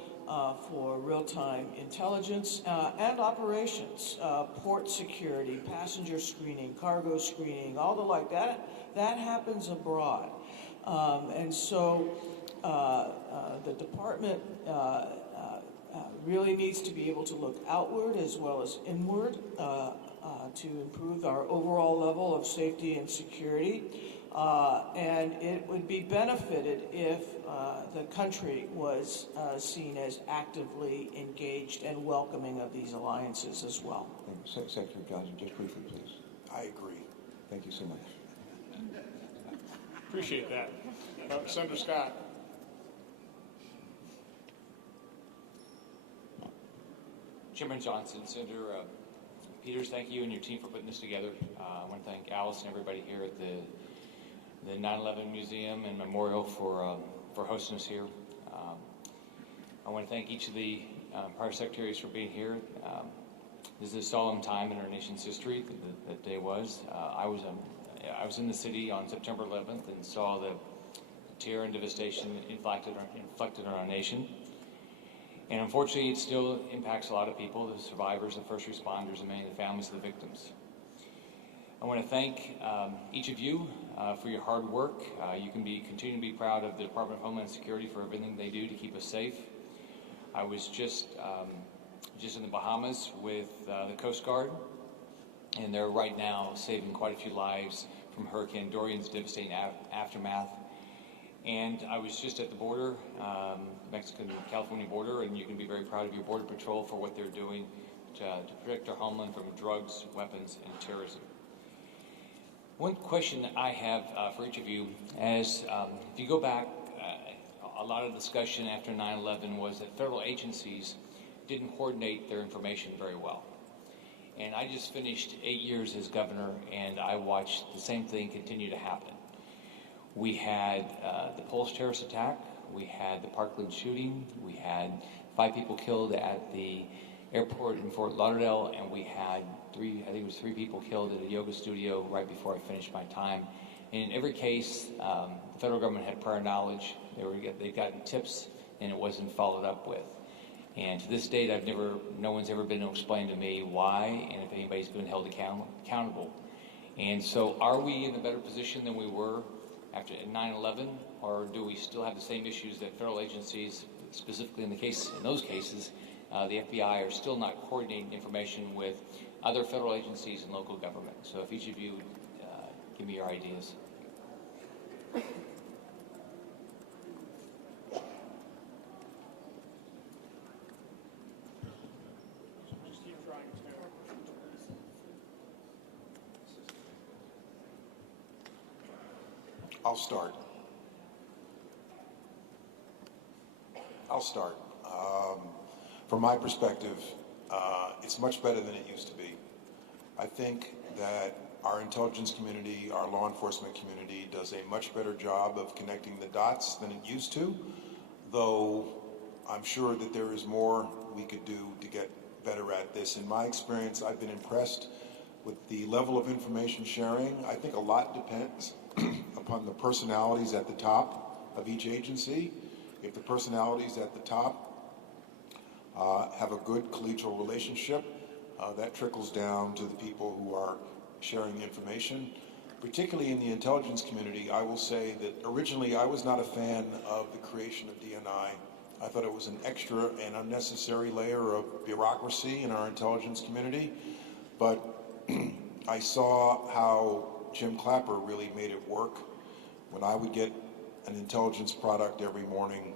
for real-time intelligence and operations, port security, passenger screening, cargo screening, all the like that. That happens abroad. And so the department really needs to be able to look outward as well as inward to improve our overall level of safety and security. And it would be benefited if the country was seen as actively engaged and welcoming of these alliances as well. Thank you. Secretary Johnson, just briefly, please. I agree. Thank you so much. Appreciate that. Senator Scott. Chairman Johnson, Senator Peters, thank you and your team for putting this together. I want to thank Alice and everybody here at the 9/11 Museum and Memorial for hosting us here. I want to thank each of the prior secretaries for being here. This is a solemn time in our nation's history. That day was. I was in the city on September 11th and saw the terror and devastation inflicted on our nation. And unfortunately, it still impacts a lot of people, the survivors, the first responders, and many of the families of the victims. I want to thank each of you for your hard work. You can continue to be proud of the Department of Homeland Security for everything they do to keep us safe. I was just in the Bahamas with the Coast Guard, and they're right now saving quite a few lives from Hurricane Dorian's devastating aftermath. And I was just at the border, Mexican-California border, and you can be very proud of your Border Patrol for what they're doing to protect our homeland from drugs, weapons, and terrorism. One question I have for each of you is, if you go back, a lot of discussion after 9/11 was that federal agencies didn't coordinate their information very well. And I just finished 8 years as governor, and I watched the same thing continue to happen. We had the Pulse terrorist attack, we had the Parkland shooting, we had 5 people killed at the airport in Fort Lauderdale, and we had 3 people killed at a yoga studio right before I finished my time. And in every case, the federal government had prior knowledge. They'd gotten tips, and it wasn't followed up with. And to this date, no one's ever been able to explain to me why, and if anybody's been held accountable. And so, are we in a better position than we were after 9/11, or do we still have the same issues that federal agencies, specifically in those cases, the FBI, are still not coordinating information with other federal agencies and local government? So, if each of you give me your ideas. I'll start. From my perspective, it's much better than it used to be. I think that our intelligence community, our law enforcement community, does a much better job of connecting the dots than it used to, though I'm sure that there is more we could do to get better at this. In my experience, I've been impressed with the level of information sharing. I think a lot depends upon the personalities at the top of each agency. If the personalities at the top have a good collegial relationship, that trickles down to the people who are sharing the information. Particularly in the intelligence community, I will say that originally I was not a fan of the creation of DNI. I thought it was an extra and unnecessary layer of bureaucracy in our intelligence community, but I saw how Jim Clapper really made it work. When I would get an intelligence product every morning,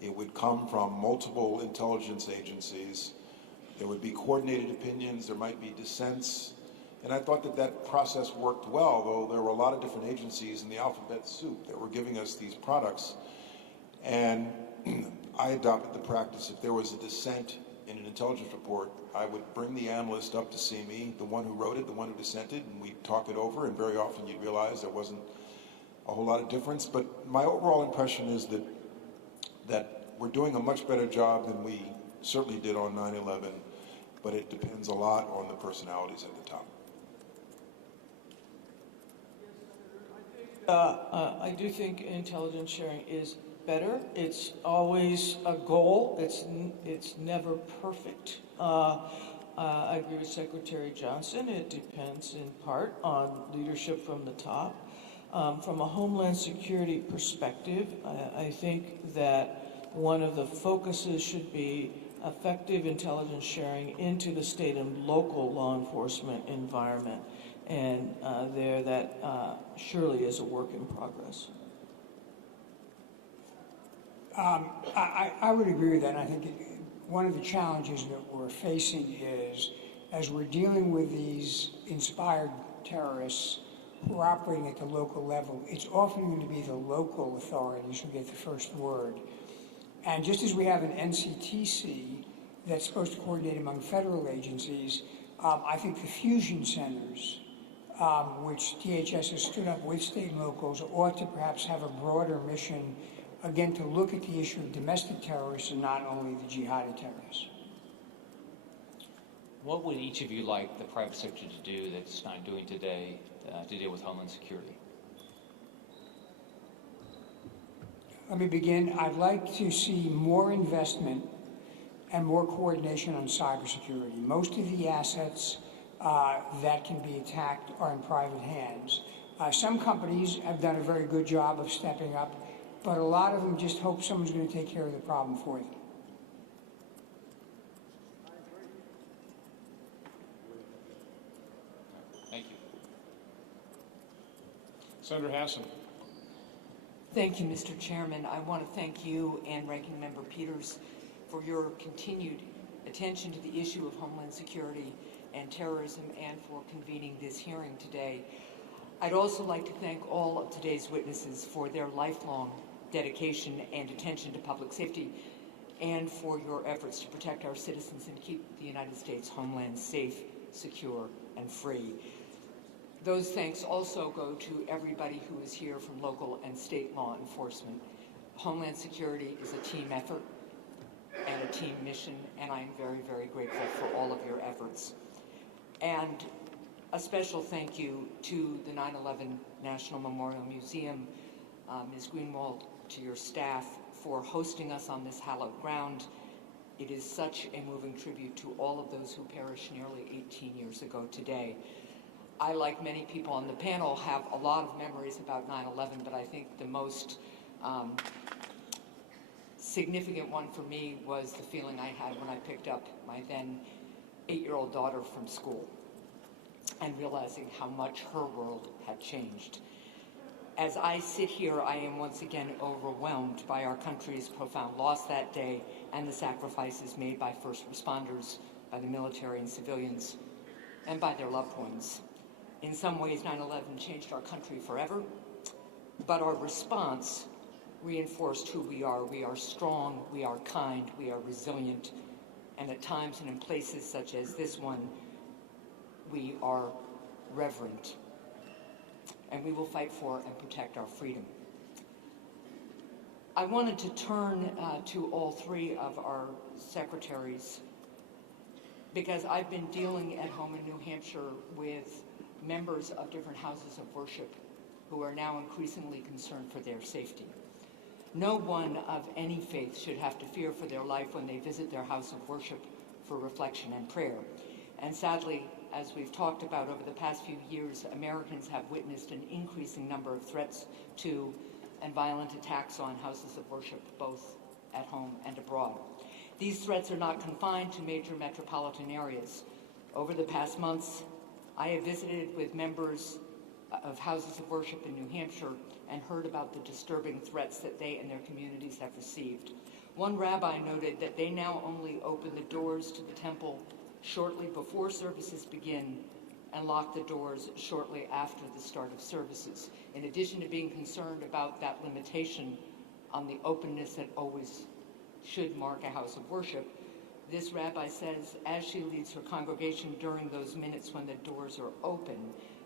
it would come from multiple intelligence agencies There would be coordinated opinions, there might be dissents, and I thought that that process worked well, though there were a lot of different agencies in the alphabet soup that were giving us these products. And I adopted the practice, if there was a dissent in an intelligence report, I would bring the analyst up to see me, the one who wrote it, the one who dissented, and we'd talk it over, and very often you'd realize there wasn't a whole lot of difference. But my overall impression is that we're doing a much better job than we certainly did on 9/11, but it depends a lot on the personalities at the top. I do think intelligence sharing is better. It's always a goal. It's never perfect. I agree with Secretary Johnson. It depends in part on leadership from the top. From a Homeland Security perspective, I think that one of the focuses should be effective intelligence sharing into the state and local law enforcement environment. And that surely is a work in progress. I would agree with that. And I think one of the challenges that we're facing is, as we're dealing with these inspired terrorists who are operating at the local level, it's often going to be the local authorities who get the first word. And just as we have an NCTC that's supposed to coordinate among federal agencies, I think the fusion centers, which DHS has stood up with state and locals, ought to perhaps have a broader mission, again, to look at the issue of domestic terrorists and not only the jihadi terrorists. What would each of you like the private sector to do that's not doing today to deal with Homeland Security? Let me begin. I'd like to see more investment and more coordination on cybersecurity. Most of the assets that can be attacked are in private hands. Some companies have done a very good job of stepping up, but a lot of them just hope someone's going to take care of the problem for them. Thank you. Senator Hassan. Thank you, Mr. Chairman. I want to thank you and Ranking Member Peters for your continued attention to the issue of Homeland Security and terrorism and for convening this hearing today. I'd also like to thank all of today's witnesses for their lifelong dedication and attention to public safety and for your efforts to protect our citizens and keep the United States homeland safe, secure, and free. Those thanks also go to everybody who is here from local and state law enforcement. Homeland Security is a team effort and a team mission, and I'm very, very grateful for all of your efforts. And a special thank you to the 9/11 National Memorial Museum, Ms. Greenwald, to your staff for hosting us on this hallowed ground. It is such a moving tribute to all of those who perished nearly 18 years ago today. I, like many people on the panel, have a lot of memories about 9/11, but I think the most significant one for me was the feeling I had when I picked up my then 8-year-old daughter from school and realizing how much her world had changed. As I sit here, I am once again overwhelmed by our country's profound loss that day and the sacrifices made by first responders, by the military and civilians, and by their loved ones. In some ways, 9/11 changed our country forever, but our response reinforced who we are. We are strong, we are kind, we are resilient, and at times and in places such as this one, we are reverent, and we will fight for and protect our freedom. I wanted to turn to all three of our secretaries because I've been dealing at home in New Hampshire with members of different houses of worship who are now increasingly concerned for their safety. No one of any faith should have to fear for their life when they visit their house of worship for reflection and prayer. And sadly, as we've talked about over the past few years, Americans have witnessed an increasing number of threats to and violent attacks on houses of worship, both at home and abroad. These threats are not confined to major metropolitan areas. Over the past months, I have visited with members of houses of worship in New Hampshire and heard about the disturbing threats that they and their communities have received. One rabbi noted that they now only open the doors to the temple shortly before services begin and lock the doors shortly after the start of services. In addition to being concerned about that limitation on the openness that always should mark a house of worship, this rabbi says as she leads her congregation during those minutes when the doors are open,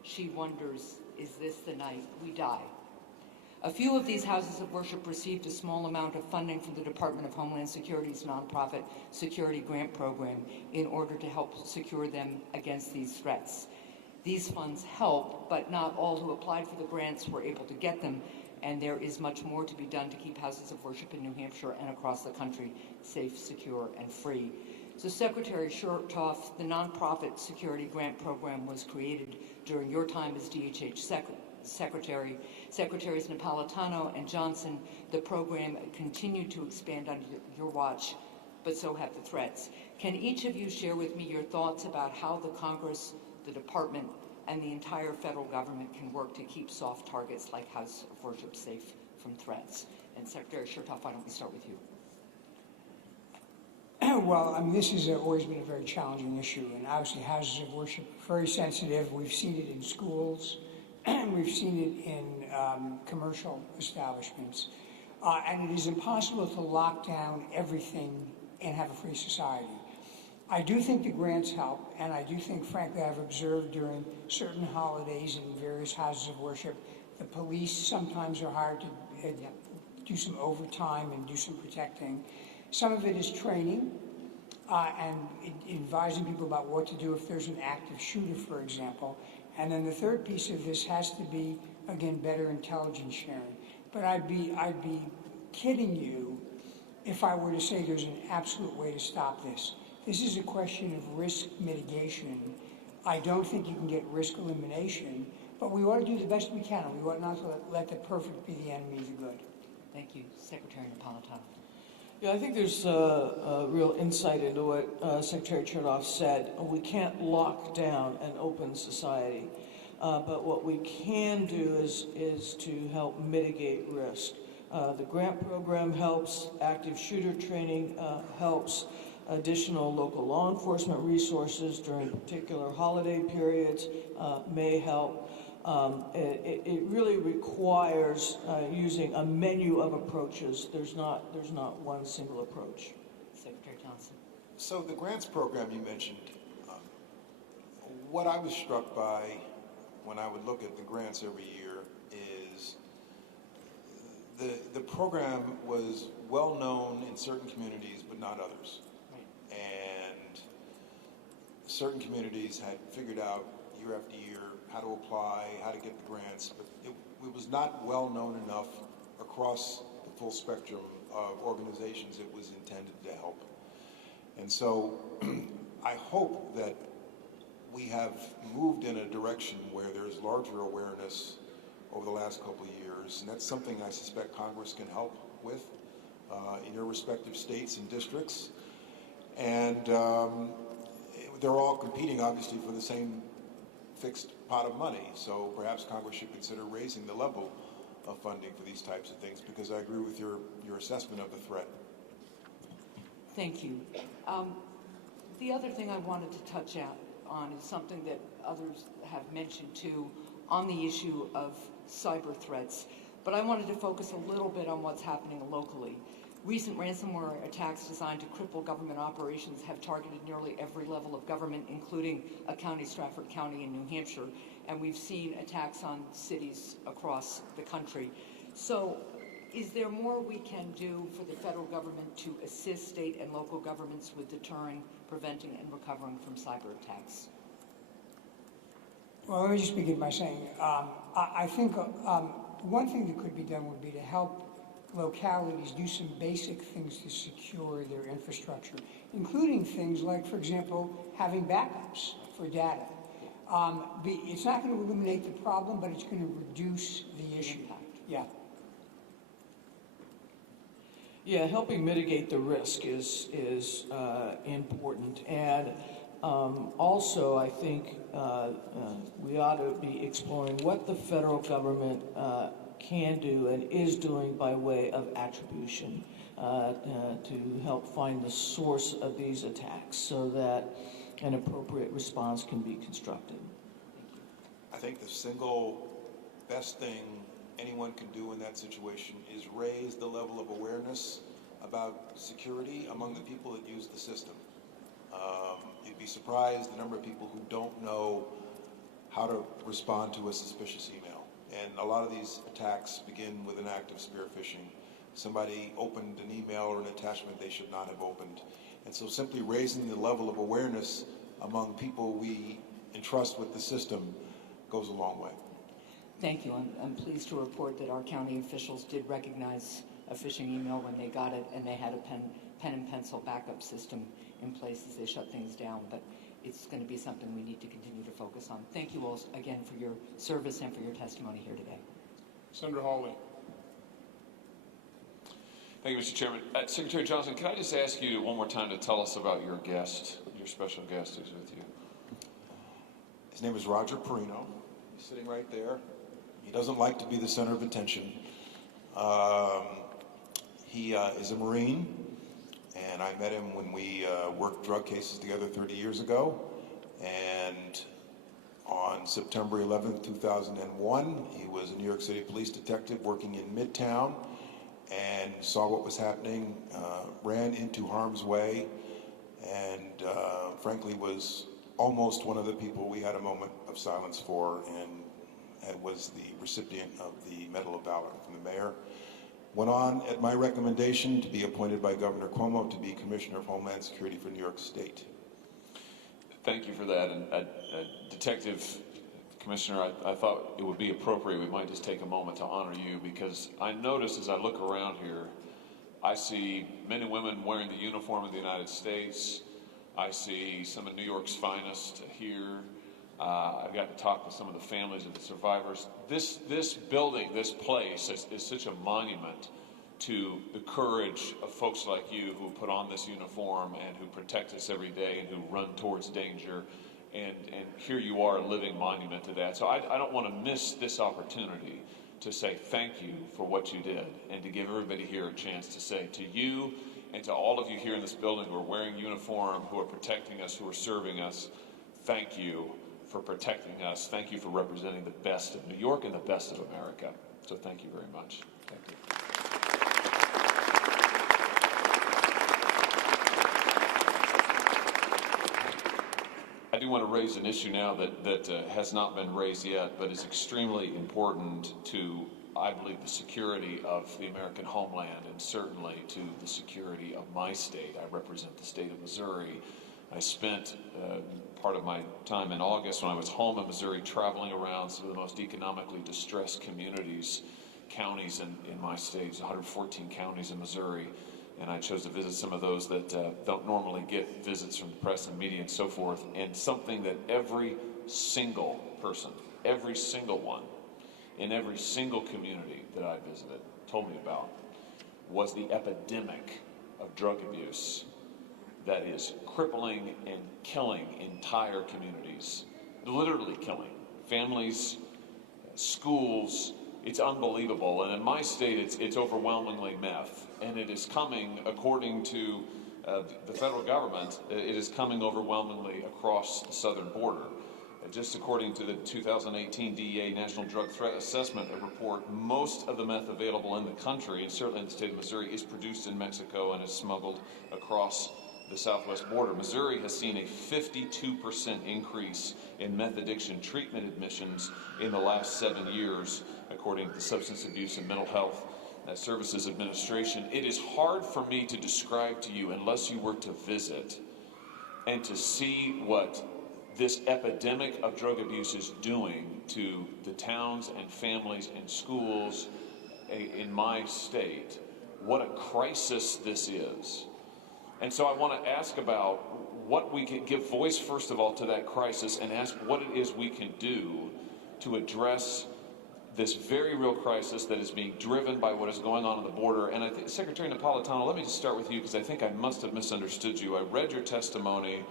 she wonders, is this the night we die? A few of these houses of worship received a small amount of funding from the Department of Homeland Security's nonprofit security grant program in order to help secure them against these threats. These funds help, but not all who applied for the grants were able to get them, and there is much more to be done to keep houses of worship in New Hampshire and across the country safe, secure, and free. So Secretary Chertoff, the nonprofit security grant program was created during your time as DHH Secretary. Secretaries Napolitano and Johnson, the program continued to expand under your watch, but so have the threats. Can each of you share with me your thoughts about how the Congress, the Department, and the entire federal government can work to keep soft targets like house of worship safe from threats? And Secretary Chertoff, why don't we start with you? Well, I mean, this has always been a very challenging issue, and obviously houses of worship are very sensitive. We've seen it in schools, we've seen it in commercial establishments, and it is impossible to lock down everything and have a free society. I do think the grants help, and I do think, frankly, I've observed during certain holidays in various houses of worship, the police sometimes are hired to do some overtime and do some protecting. Some of it is training and advising people about what to do if there's an active shooter, for example. And then the third piece of this has to be, again, better intelligence sharing. But I'd be kidding you if I were to say there's an absolute way to stop this. This is a question of risk mitigation. I don't think you can get risk elimination, but we ought to do the best we can. We ought not to let the perfect be the enemy of the good. Thank you. Secretary Napolitano. Yeah, I think there's a real insight into what Secretary Chertoff said. We can't lock down an open society, but what we can do is to help mitigate risk. The grant program helps, active shooter training helps, additional local law enforcement resources during particular holiday periods may help. It really requires using a menu of approaches. There's not one single approach. Secretary Johnson. So the grants program you mentioned, what I was struck by when I would look at the grants every year is the program was well known in certain communities but not others. Right. And certain communities had figured out year after year how to apply, how to get the grants, but it was not well known enough across the full spectrum of organizations it was intended to help. And so I hope that we have moved in a direction where there's larger awareness over the last couple of years, and that's something I suspect Congress can help with in your respective states and districts. And they're all competing, obviously, for the same fixed pot of money, so perhaps Congress should consider raising the level of funding for these types of things, because I agree with your assessment of the threat. Thank you. The other thing I wanted to touch on is something that others have mentioned too, on the issue of cyber threats, but I wanted to focus a little bit on what's happening locally. Recent ransomware attacks designed to cripple government operations have targeted nearly every level of government, including a county, Stratford County in New Hampshire, and we've seen attacks on cities across the country. So is there more we can do for the federal government to assist state and local governments with deterring, preventing, and recovering from cyber attacks? Well, let me just begin by saying, I think one thing that could be done would be to help localities do some basic things to secure their infrastructure, including things like, for example, having backups for data. It's not going to eliminate the problem, but it's going to reduce the issue. Yeah. Yeah, helping mitigate the risk is important, and also I think we ought to be exploring what the federal government can do and is doing by way of attribution. to help find the source of these attacks so that an appropriate response can be constructed. I think the single best thing anyone can do in that situation is raise the level of awareness about security among the people that use the system. You'd be surprised the number of people who don't know how to respond to a suspicious email. And a lot of these attacks begin with an act of spear phishing. Somebody opened an email or an attachment they should not have opened. And so simply raising the level of awareness among people we entrust with the system goes a long way. Thank you. I'm pleased to report that our county officials did recognize a phishing email when they got it, and they had a pen and pencil backup system in place as they shut things down. But it's going to be something we need to continue to focus on. Thank you all again for your service and for your testimony here today. Senator Hawley. Thank you, Mr. Chairman. Secretary Johnson, can I just ask you one more time to tell us about your guest, your special guest who's with you? His name is Roger Purina. He's sitting right there. He doesn't like to be the center of attention. He is a Marine, and I met him when we worked drug cases together 30 years ago. And on September 11th, 2001, he was a New York City police detective working in Midtown and saw what was happening, ran into harm's way, and frankly was almost one of the people we had a moment of silence for, and was the recipient of the Medal of Valor from the mayor. Went on, at my recommendation, to be appointed by Governor Cuomo to be Commissioner of Homeland Security for New York State. Thank you for that. And Detective Commissioner, I thought it would be appropriate we might just take a moment to honor you, because I notice as I look around here, I see men and women wearing the uniform of the United States. I see some of New York's finest here. I've got to talk with some of the families of the survivors. This building, this place is such a monument to the courage of folks like you who put on this uniform and who protect us every day and who run towards danger. And here you are, a living monument to that. So I don't want to miss this opportunity to say thank you for what you did, and to give everybody here a chance to say to you and to all of you here in this building who are wearing uniform, who are protecting us, who are serving us, thank you for protecting us. Thank you for representing the best of New York and the best of America. So thank you very much. Thank you. I do want to raise an issue now that has not been raised yet, but is extremely important to, I believe, the security of the American homeland, and certainly to the security of my state. I represent the state of Missouri. I spent part of my time in August when I was home in Missouri traveling around some of the most economically distressed communities, counties in my state, 114 counties in Missouri. And I chose to visit some of those that don't normally get visits from the press and media and so forth. And something that every single person, every single one, in every single community that I visited told me about was the epidemic of drug abuse that is crippling and killing entire communities, literally killing families, schools. It's unbelievable. And in my state, it's overwhelmingly meth. And it is coming, according to the federal government, it is coming overwhelmingly across the southern border. Just according to the 2018 DEA National Drug Threat Assessment Report, most of the meth available in the country, and certainly in the state of Missouri, is produced in Mexico and is smuggled across the southwest border. Missouri has seen a 52% increase in meth addiction treatment admissions in the last 7 years, according to the Substance Abuse and Mental Health Services Administration. It is hard for me to describe to you unless you were to visit and to see what this epidemic of drug abuse is doing to the towns and families and schools in my state. What a crisis this is. And so I want to ask about what we can give voice, first of all, to that crisis, and ask what it is we can do to address this very real crisis that is being driven by what is going on the border. And I think, Secretary Napolitano, let me just start with you, because I think I must have misunderstood you. I read your testimony.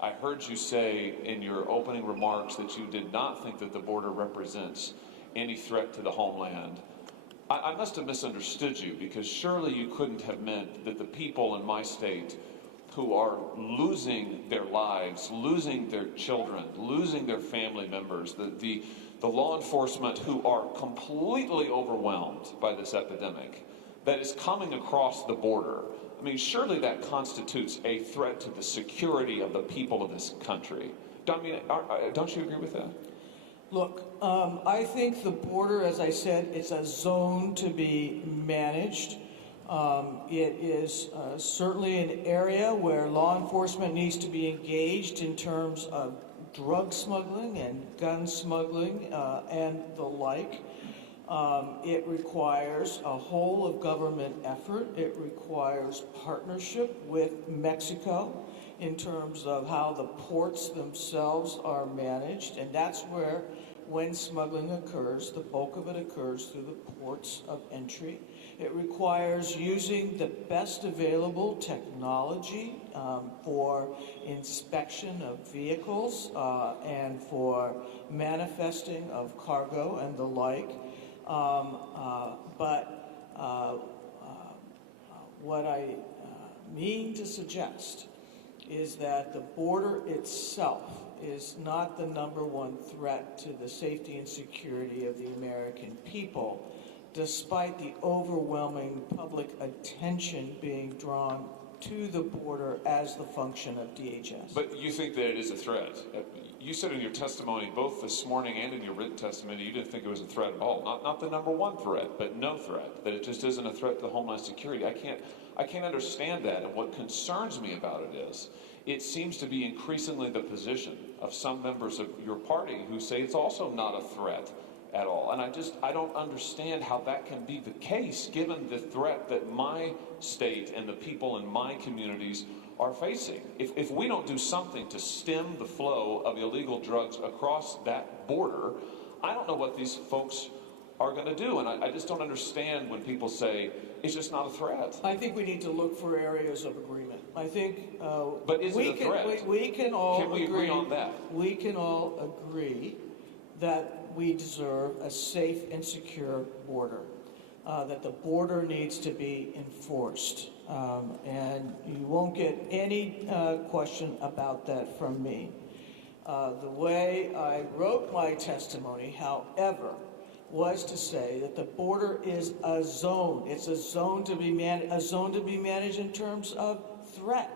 I heard you say in your opening remarks that you did not think that the border represents any threat to the homeland. I must have misunderstood you, because surely you couldn't have meant that the people in my state who are losing their lives, losing their children, losing their family members, the law enforcement who are completely overwhelmed by this epidemic that is coming across the border. I mean, surely that constitutes a threat to the security of the people of this country. Don't you agree with that? Look, I think the border, as I said, it's a zone to be managed. It is certainly an area where law enforcement needs to be engaged in terms of drug smuggling and gun smuggling and the like. It requires a whole of government effort. It requires partnership with Mexico in terms of how the ports themselves are managed, and that's where, when smuggling occurs, the bulk of it occurs through the ports of entry. It requires using the best available technology for inspection of vehicles and for manifesting of cargo and the like. What I mean to suggest is that the border itself is not the #1 threat to the safety and security of the American people, despite the overwhelming public attention being drawn to the border as the function of DHS. But you think that it is a threat. You said in your testimony, both this morning and in your written testimony, you didn't think it was a threat at all. Not the #1 threat, but no threat. That it just isn't a threat to Homeland Security. I can't understand that. And what concerns me about it is, it seems to be increasingly the position of some members of your party who say it's also not a threat at all. And I don't understand how that can be the case, given the threat that my state and the people in my communities are facing. If we don't do something to stem the flow of illegal drugs across that border, I don't know what these folks are going to do. And I just don't understand when people say it's just not a threat. I think we need to look for areas of agreement. I think but is it a threat? We can all can we agree on that? We can all agree that we deserve a safe and secure border, that the border needs to be enforced. And you won't get any question about that from me. The way I wrote my testimony, however, was to say that the border is a zone. It's a zone to be managed in terms of threat.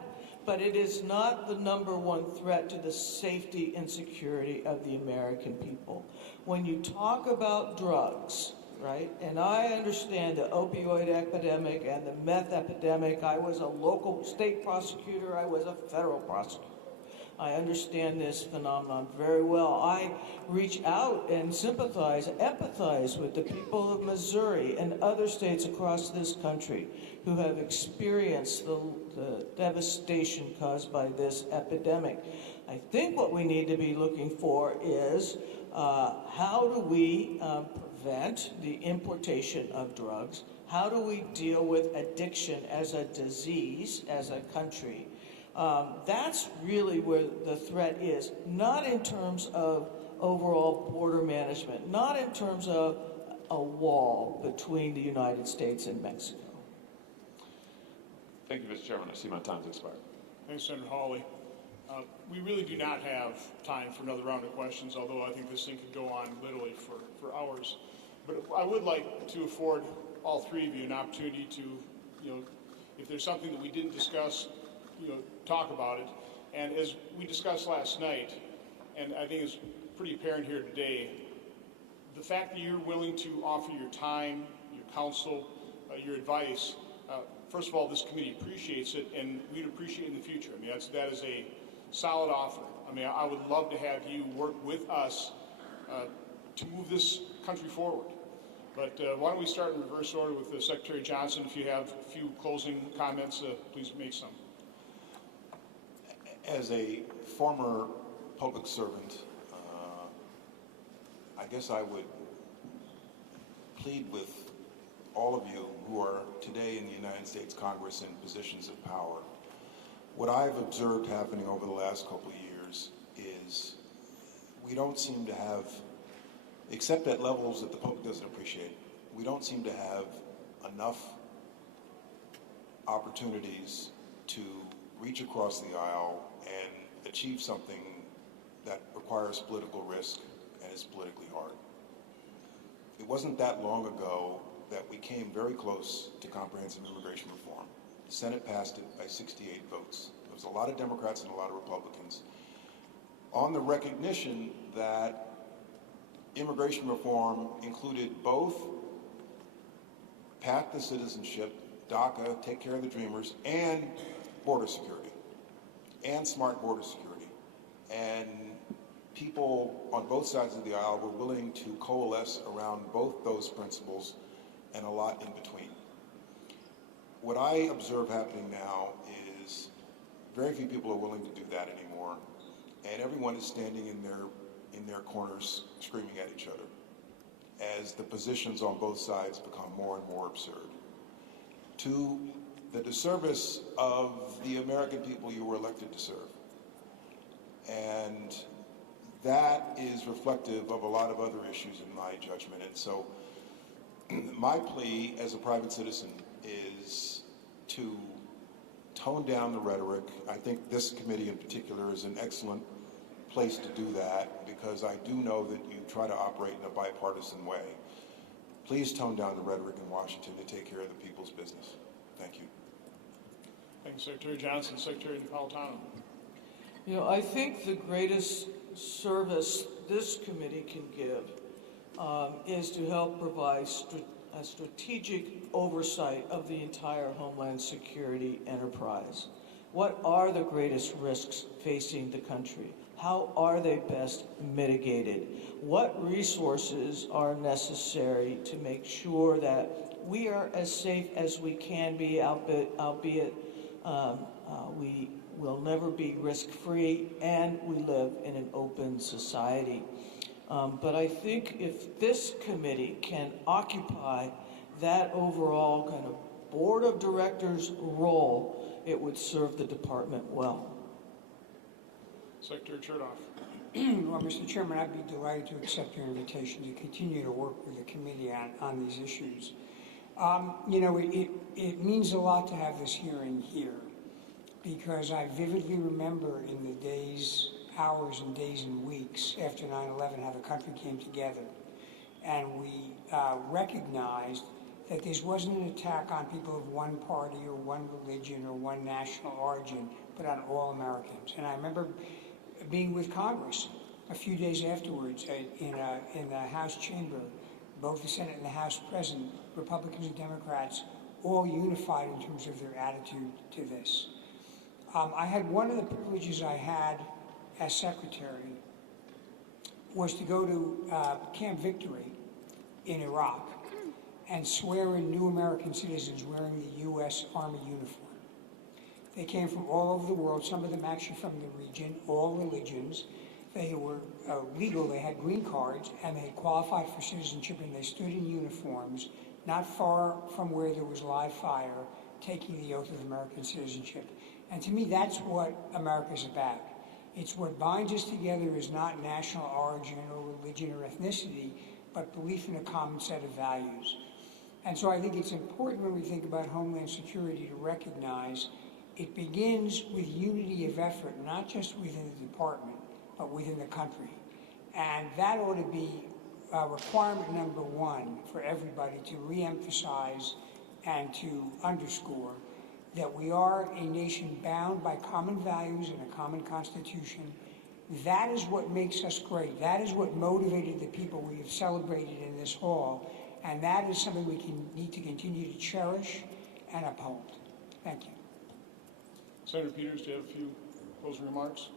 But it is not the #1 threat to the safety and security of the American people. When you talk about drugs, right, and I understand the opioid epidemic and the meth epidemic. I was a local state prosecutor. I was a federal prosecutor. I understand this phenomenon very well. I reach out and sympathize, empathize with the people of Missouri and other states across this country who have experienced the devastation caused by this epidemic. I think what we need to be looking for is how do we prevent the importation of drugs? How do we deal with addiction as a disease as a country? That's really where the threat is, not in terms of overall border management, not in terms of a wall between the United States and Mexico. Thank you, Mr. Chairman. I see my time's expired. Thanks, Senator Hawley. We really do not have time for another round of questions, although I think this thing could go on literally for hours. But I would like to afford all three of you an opportunity to, if there's something that we didn't discuss, talk about it. And as we discussed last night, and I think it's pretty apparent here today, the fact that you're willing to offer your time, your counsel, your advice, first of all, this committee appreciates it, and we'd appreciate it in the future. I mean, that is a solid offer. I mean, I would love to have you work with us to move this country forward. But why don't we start in reverse order with Secretary Johnson. If you have a few closing comments, please make some. As a former public servant, I guess I would plead with all of you who are today in the United States Congress in positions of power. What I've observed happening over the last couple of years is we don't seem to have, except at levels that the public doesn't appreciate, we don't seem to have enough opportunities to reach across the aisle and achieve something that requires political risk and is politically hard. It wasn't that long ago that we came very close to comprehensive immigration reform. The Senate passed it by 68 votes. There was a lot of Democrats and a lot of Republicans on the recognition that immigration reform included both path to citizenship, DACA, take care of the dreamers, and border security, and smart border security. And people on both sides of the aisle were willing to coalesce around both those principles and a lot in between. What I observe happening now is very few people are willing to do that anymore, and everyone is standing in their corners screaming at each other as the positions on both sides become more and more absurd, to the disservice of the American people you were elected to serve. And that is reflective of a lot of other issues in my judgment. And so my plea as a private citizen is to tone down the rhetoric. I think this committee in particular is an excellent place to do that, because I do know that you try to operate in a bipartisan way. Please tone down the rhetoric in Washington to take care of the people's business. Thank you. Thank you, Secretary Johnson. Secretary Napolitano. You know, I think the greatest service this committee can give is to help provide a strategic oversight of the entire Homeland Security enterprise. What are the greatest risks facing the country? How are they best mitigated? What resources are necessary to make sure that we are as safe as we can be, albeit we will never be risk-free, and we live in an open society. But I think if this committee can occupy that overall kind of board of directors role, it would serve the department well. Secretary Chertoff. Well, Mr. Chairman, I'd be delighted to accept your invitation to continue to work with the committee on these issues. You know, it means a lot to have this hearing here, because I vividly remember in the days, hours and days and weeks after 9/11 how the country came together, and we recognized that this wasn't an attack on people of one party or one religion or one national origin, but on all Americans. And I remember being with Congress a few days afterwards in the House chamber, both the Senate and the House present, Republicans and Democrats, all unified in terms of their attitude to this. I had one of the privileges I had as secretary was to go to Camp Victory in Iraq and swear in new American citizens wearing the U.S. Army uniform. They came from all over the world, some of them actually from the region, all religions. They were legal, they had green cards, and they qualified for citizenship, and they stood in uniforms not far from where there was live fire, taking the oath of American citizenship. And to me, that's what America's about. It's what binds us together is not national origin or religion or ethnicity, but belief in a common set of values. And so I think it's important when we think about Homeland Security to recognize it begins with unity of effort, not just within the department, but within the country. And that ought to be requirement number one for everybody, to reemphasize and to underscore that we are a nation bound by common values and a common constitution. That is what makes us great. That is what motivated the people we have celebrated in this hall. And that is something we need to continue to cherish and uphold. Thank you. Senator Peters, do you have a few closing remarks?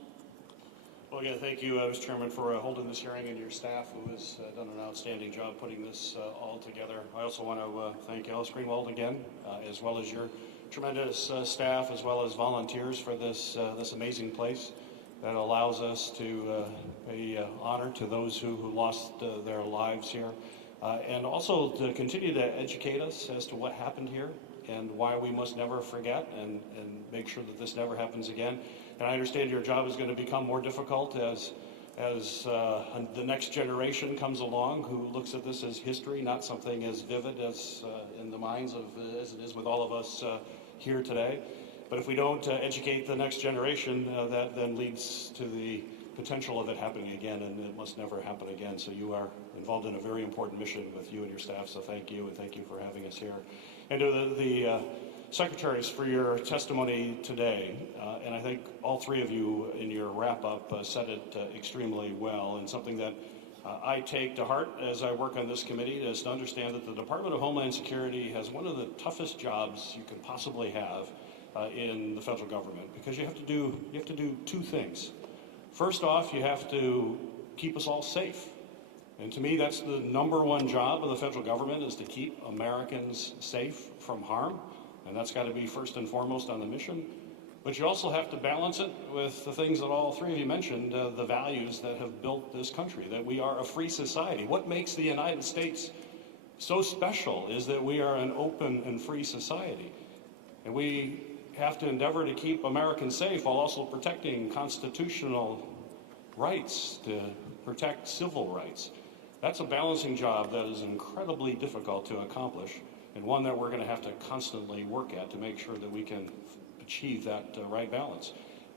Well, again, thank you, Mr. Chairman, for holding this hearing, and your staff, who has done an outstanding job putting this all together. I also want to thank Alice Greenwald again, as well as your tremendous staff, as well as volunteers for this amazing place that allows us to pay honor to those who lost their lives here, and also to continue to educate us as to what happened here and why we must never forget and make sure that this never happens again. And I understand your job is going to become more difficult as as the next generation comes along who looks at this as history, not something as vivid as in the minds of as it is with all of us here today. But if we don't educate the next generation, that then leads to the potential of it happening again, and it must never happen again. So you are involved in a very important mission with you and your staff, so thank you, and thank you for having us here. And to the Secretaries for your testimony today, and I think all three of you in your wrap-up said it extremely well, and something that I take to heart as I work on this committee is to understand that the Department of Homeland Security has one of the toughest jobs you can possibly have in the federal government, because you have to do two things. First off, you have to keep us all safe. And to me, that's the number one job of the federal government, is to keep Americans safe from harm. And that's got to be first and foremost on the mission. But you also have to balance it with the things that all three of you mentioned, the values that have built this country, that we are a free society. What makes the United States so special is that we are an open and free society. And we have to endeavor to keep Americans safe while also protecting constitutional rights, to protect civil rights. That's a balancing job that is incredibly difficult to accomplish, and one that we're going to have to constantly work at to make sure that we can achieve that right balance.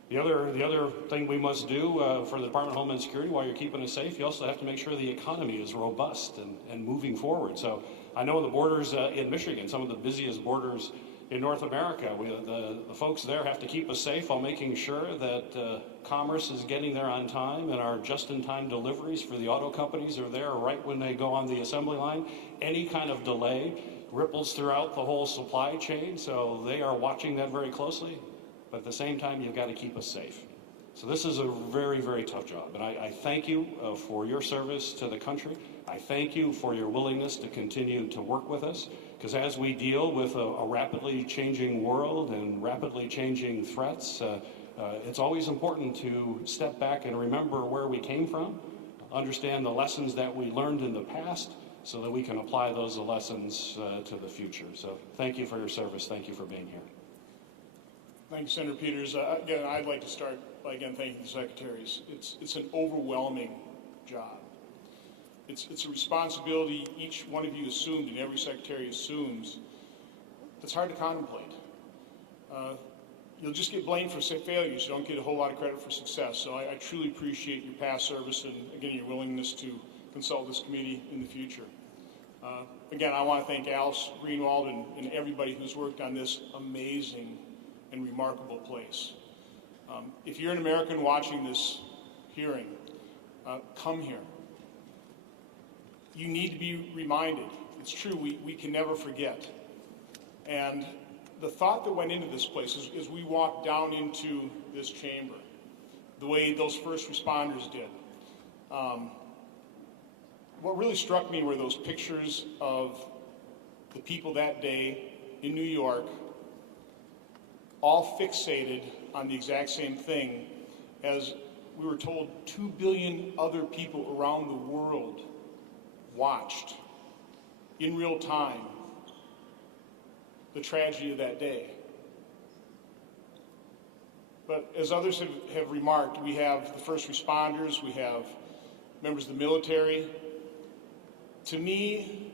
The other thing we must do for the Department of Homeland Security, while you're keeping us safe, you also have to make sure the economy is robust and moving forward. So I know the borders in Michigan, some of the busiest borders in North America, the folks there have to keep us safe while making sure that commerce is getting there on time, and our just-in-time deliveries for the auto companies are there right when they go on the assembly line. Any kind of delay ripples throughout the whole supply chain, so they are watching that very closely. But at the same time, you've got to keep us safe. So this is a very, very tough job, and I thank you for your service to the country. I thank you for your willingness to continue to work with us, because as we deal with a rapidly changing world and rapidly changing threats, it's always important to step back and remember where we came from, understand the lessons that we learned in the past, so that we can apply those lessons to the future. So thank you for your service. Thank you for being here. Thank you, Senator Peters. Again, I'd like to start by again thanking the secretaries. It's an overwhelming job. It's a responsibility each one of you assumed and every secretary assumes that's hard to contemplate. You'll just get blamed for failures. You don't get a whole lot of credit for success. So I truly appreciate your past service and, again, your willingness to consult this committee in the future. Again, I want to thank Alice Greenwald and everybody who's worked on this amazing and remarkable place. If you're an American watching this hearing, come here. You need to be reminded. It's true, we can never forget. And the thought that went into this place as we walked down into this chamber, the way those first responders did, what really struck me were those pictures of the people that day in New York, all fixated on the exact same thing as we were told 2 billion other people around the world watched in real time the tragedy of that day. But as others have remarked, we have the first responders, we have members of the military. To me,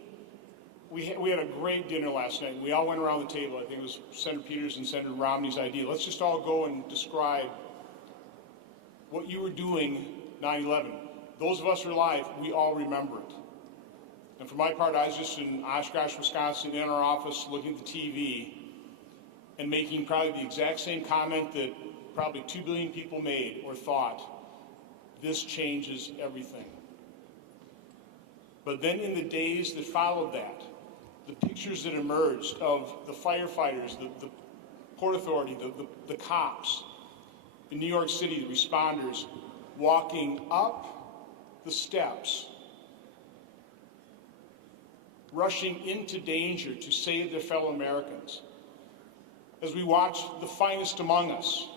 we had a great dinner last night. We all went around the table. I think it was Senator Peters and Senator Romney's idea. Let's just all go and describe what you were doing 9/11. Those of us who are alive, we all remember it. And for my part, I was just in Oshkosh, Wisconsin, in our office looking at the TV and making probably the exact same comment that probably 2 billion people made or thought. This changes everything. But then in the days that followed that, the pictures that emerged of the firefighters, the Port Authority, the cops in New York City, the responders, walking up the steps, rushing into danger to save their fellow Americans. As we watch the finest among us,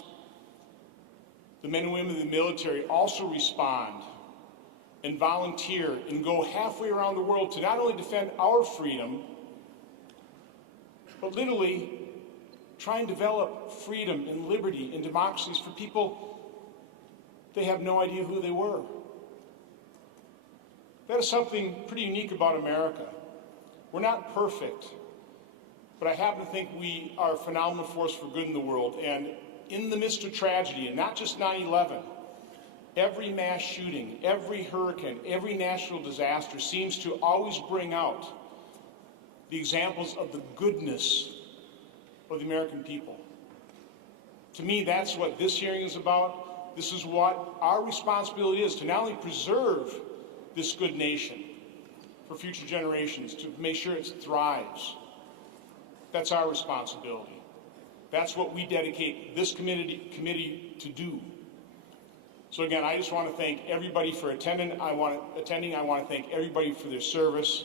the men and women in the military, also respond and volunteer and go halfway around the world to not only defend our freedom, but literally try and develop freedom and liberty and democracies for people they have no idea who they were. That is something pretty unique about America. We're not perfect, but I happen to think we are a phenomenal force for good in the world. And in the midst of tragedy, and not just 9/11, every mass shooting, every hurricane, every natural disaster seems to always bring out the examples of the goodness of the American people. To me, that's what this hearing is about. This is what our responsibility is, to not only preserve this good nation for future generations, to make sure it thrives. That's our responsibility. That's what we dedicate this committee to do. So again, I just want to thank everybody for attending. I want to thank everybody for their service,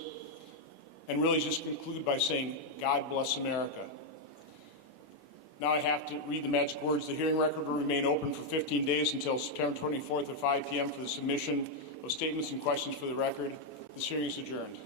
and really just conclude by saying, God bless America. Now I have to read the magic words. The hearing record will remain open for 15 days until September 24th at 5 p.m. for the submission of statements and questions for the record. This hearing is adjourned.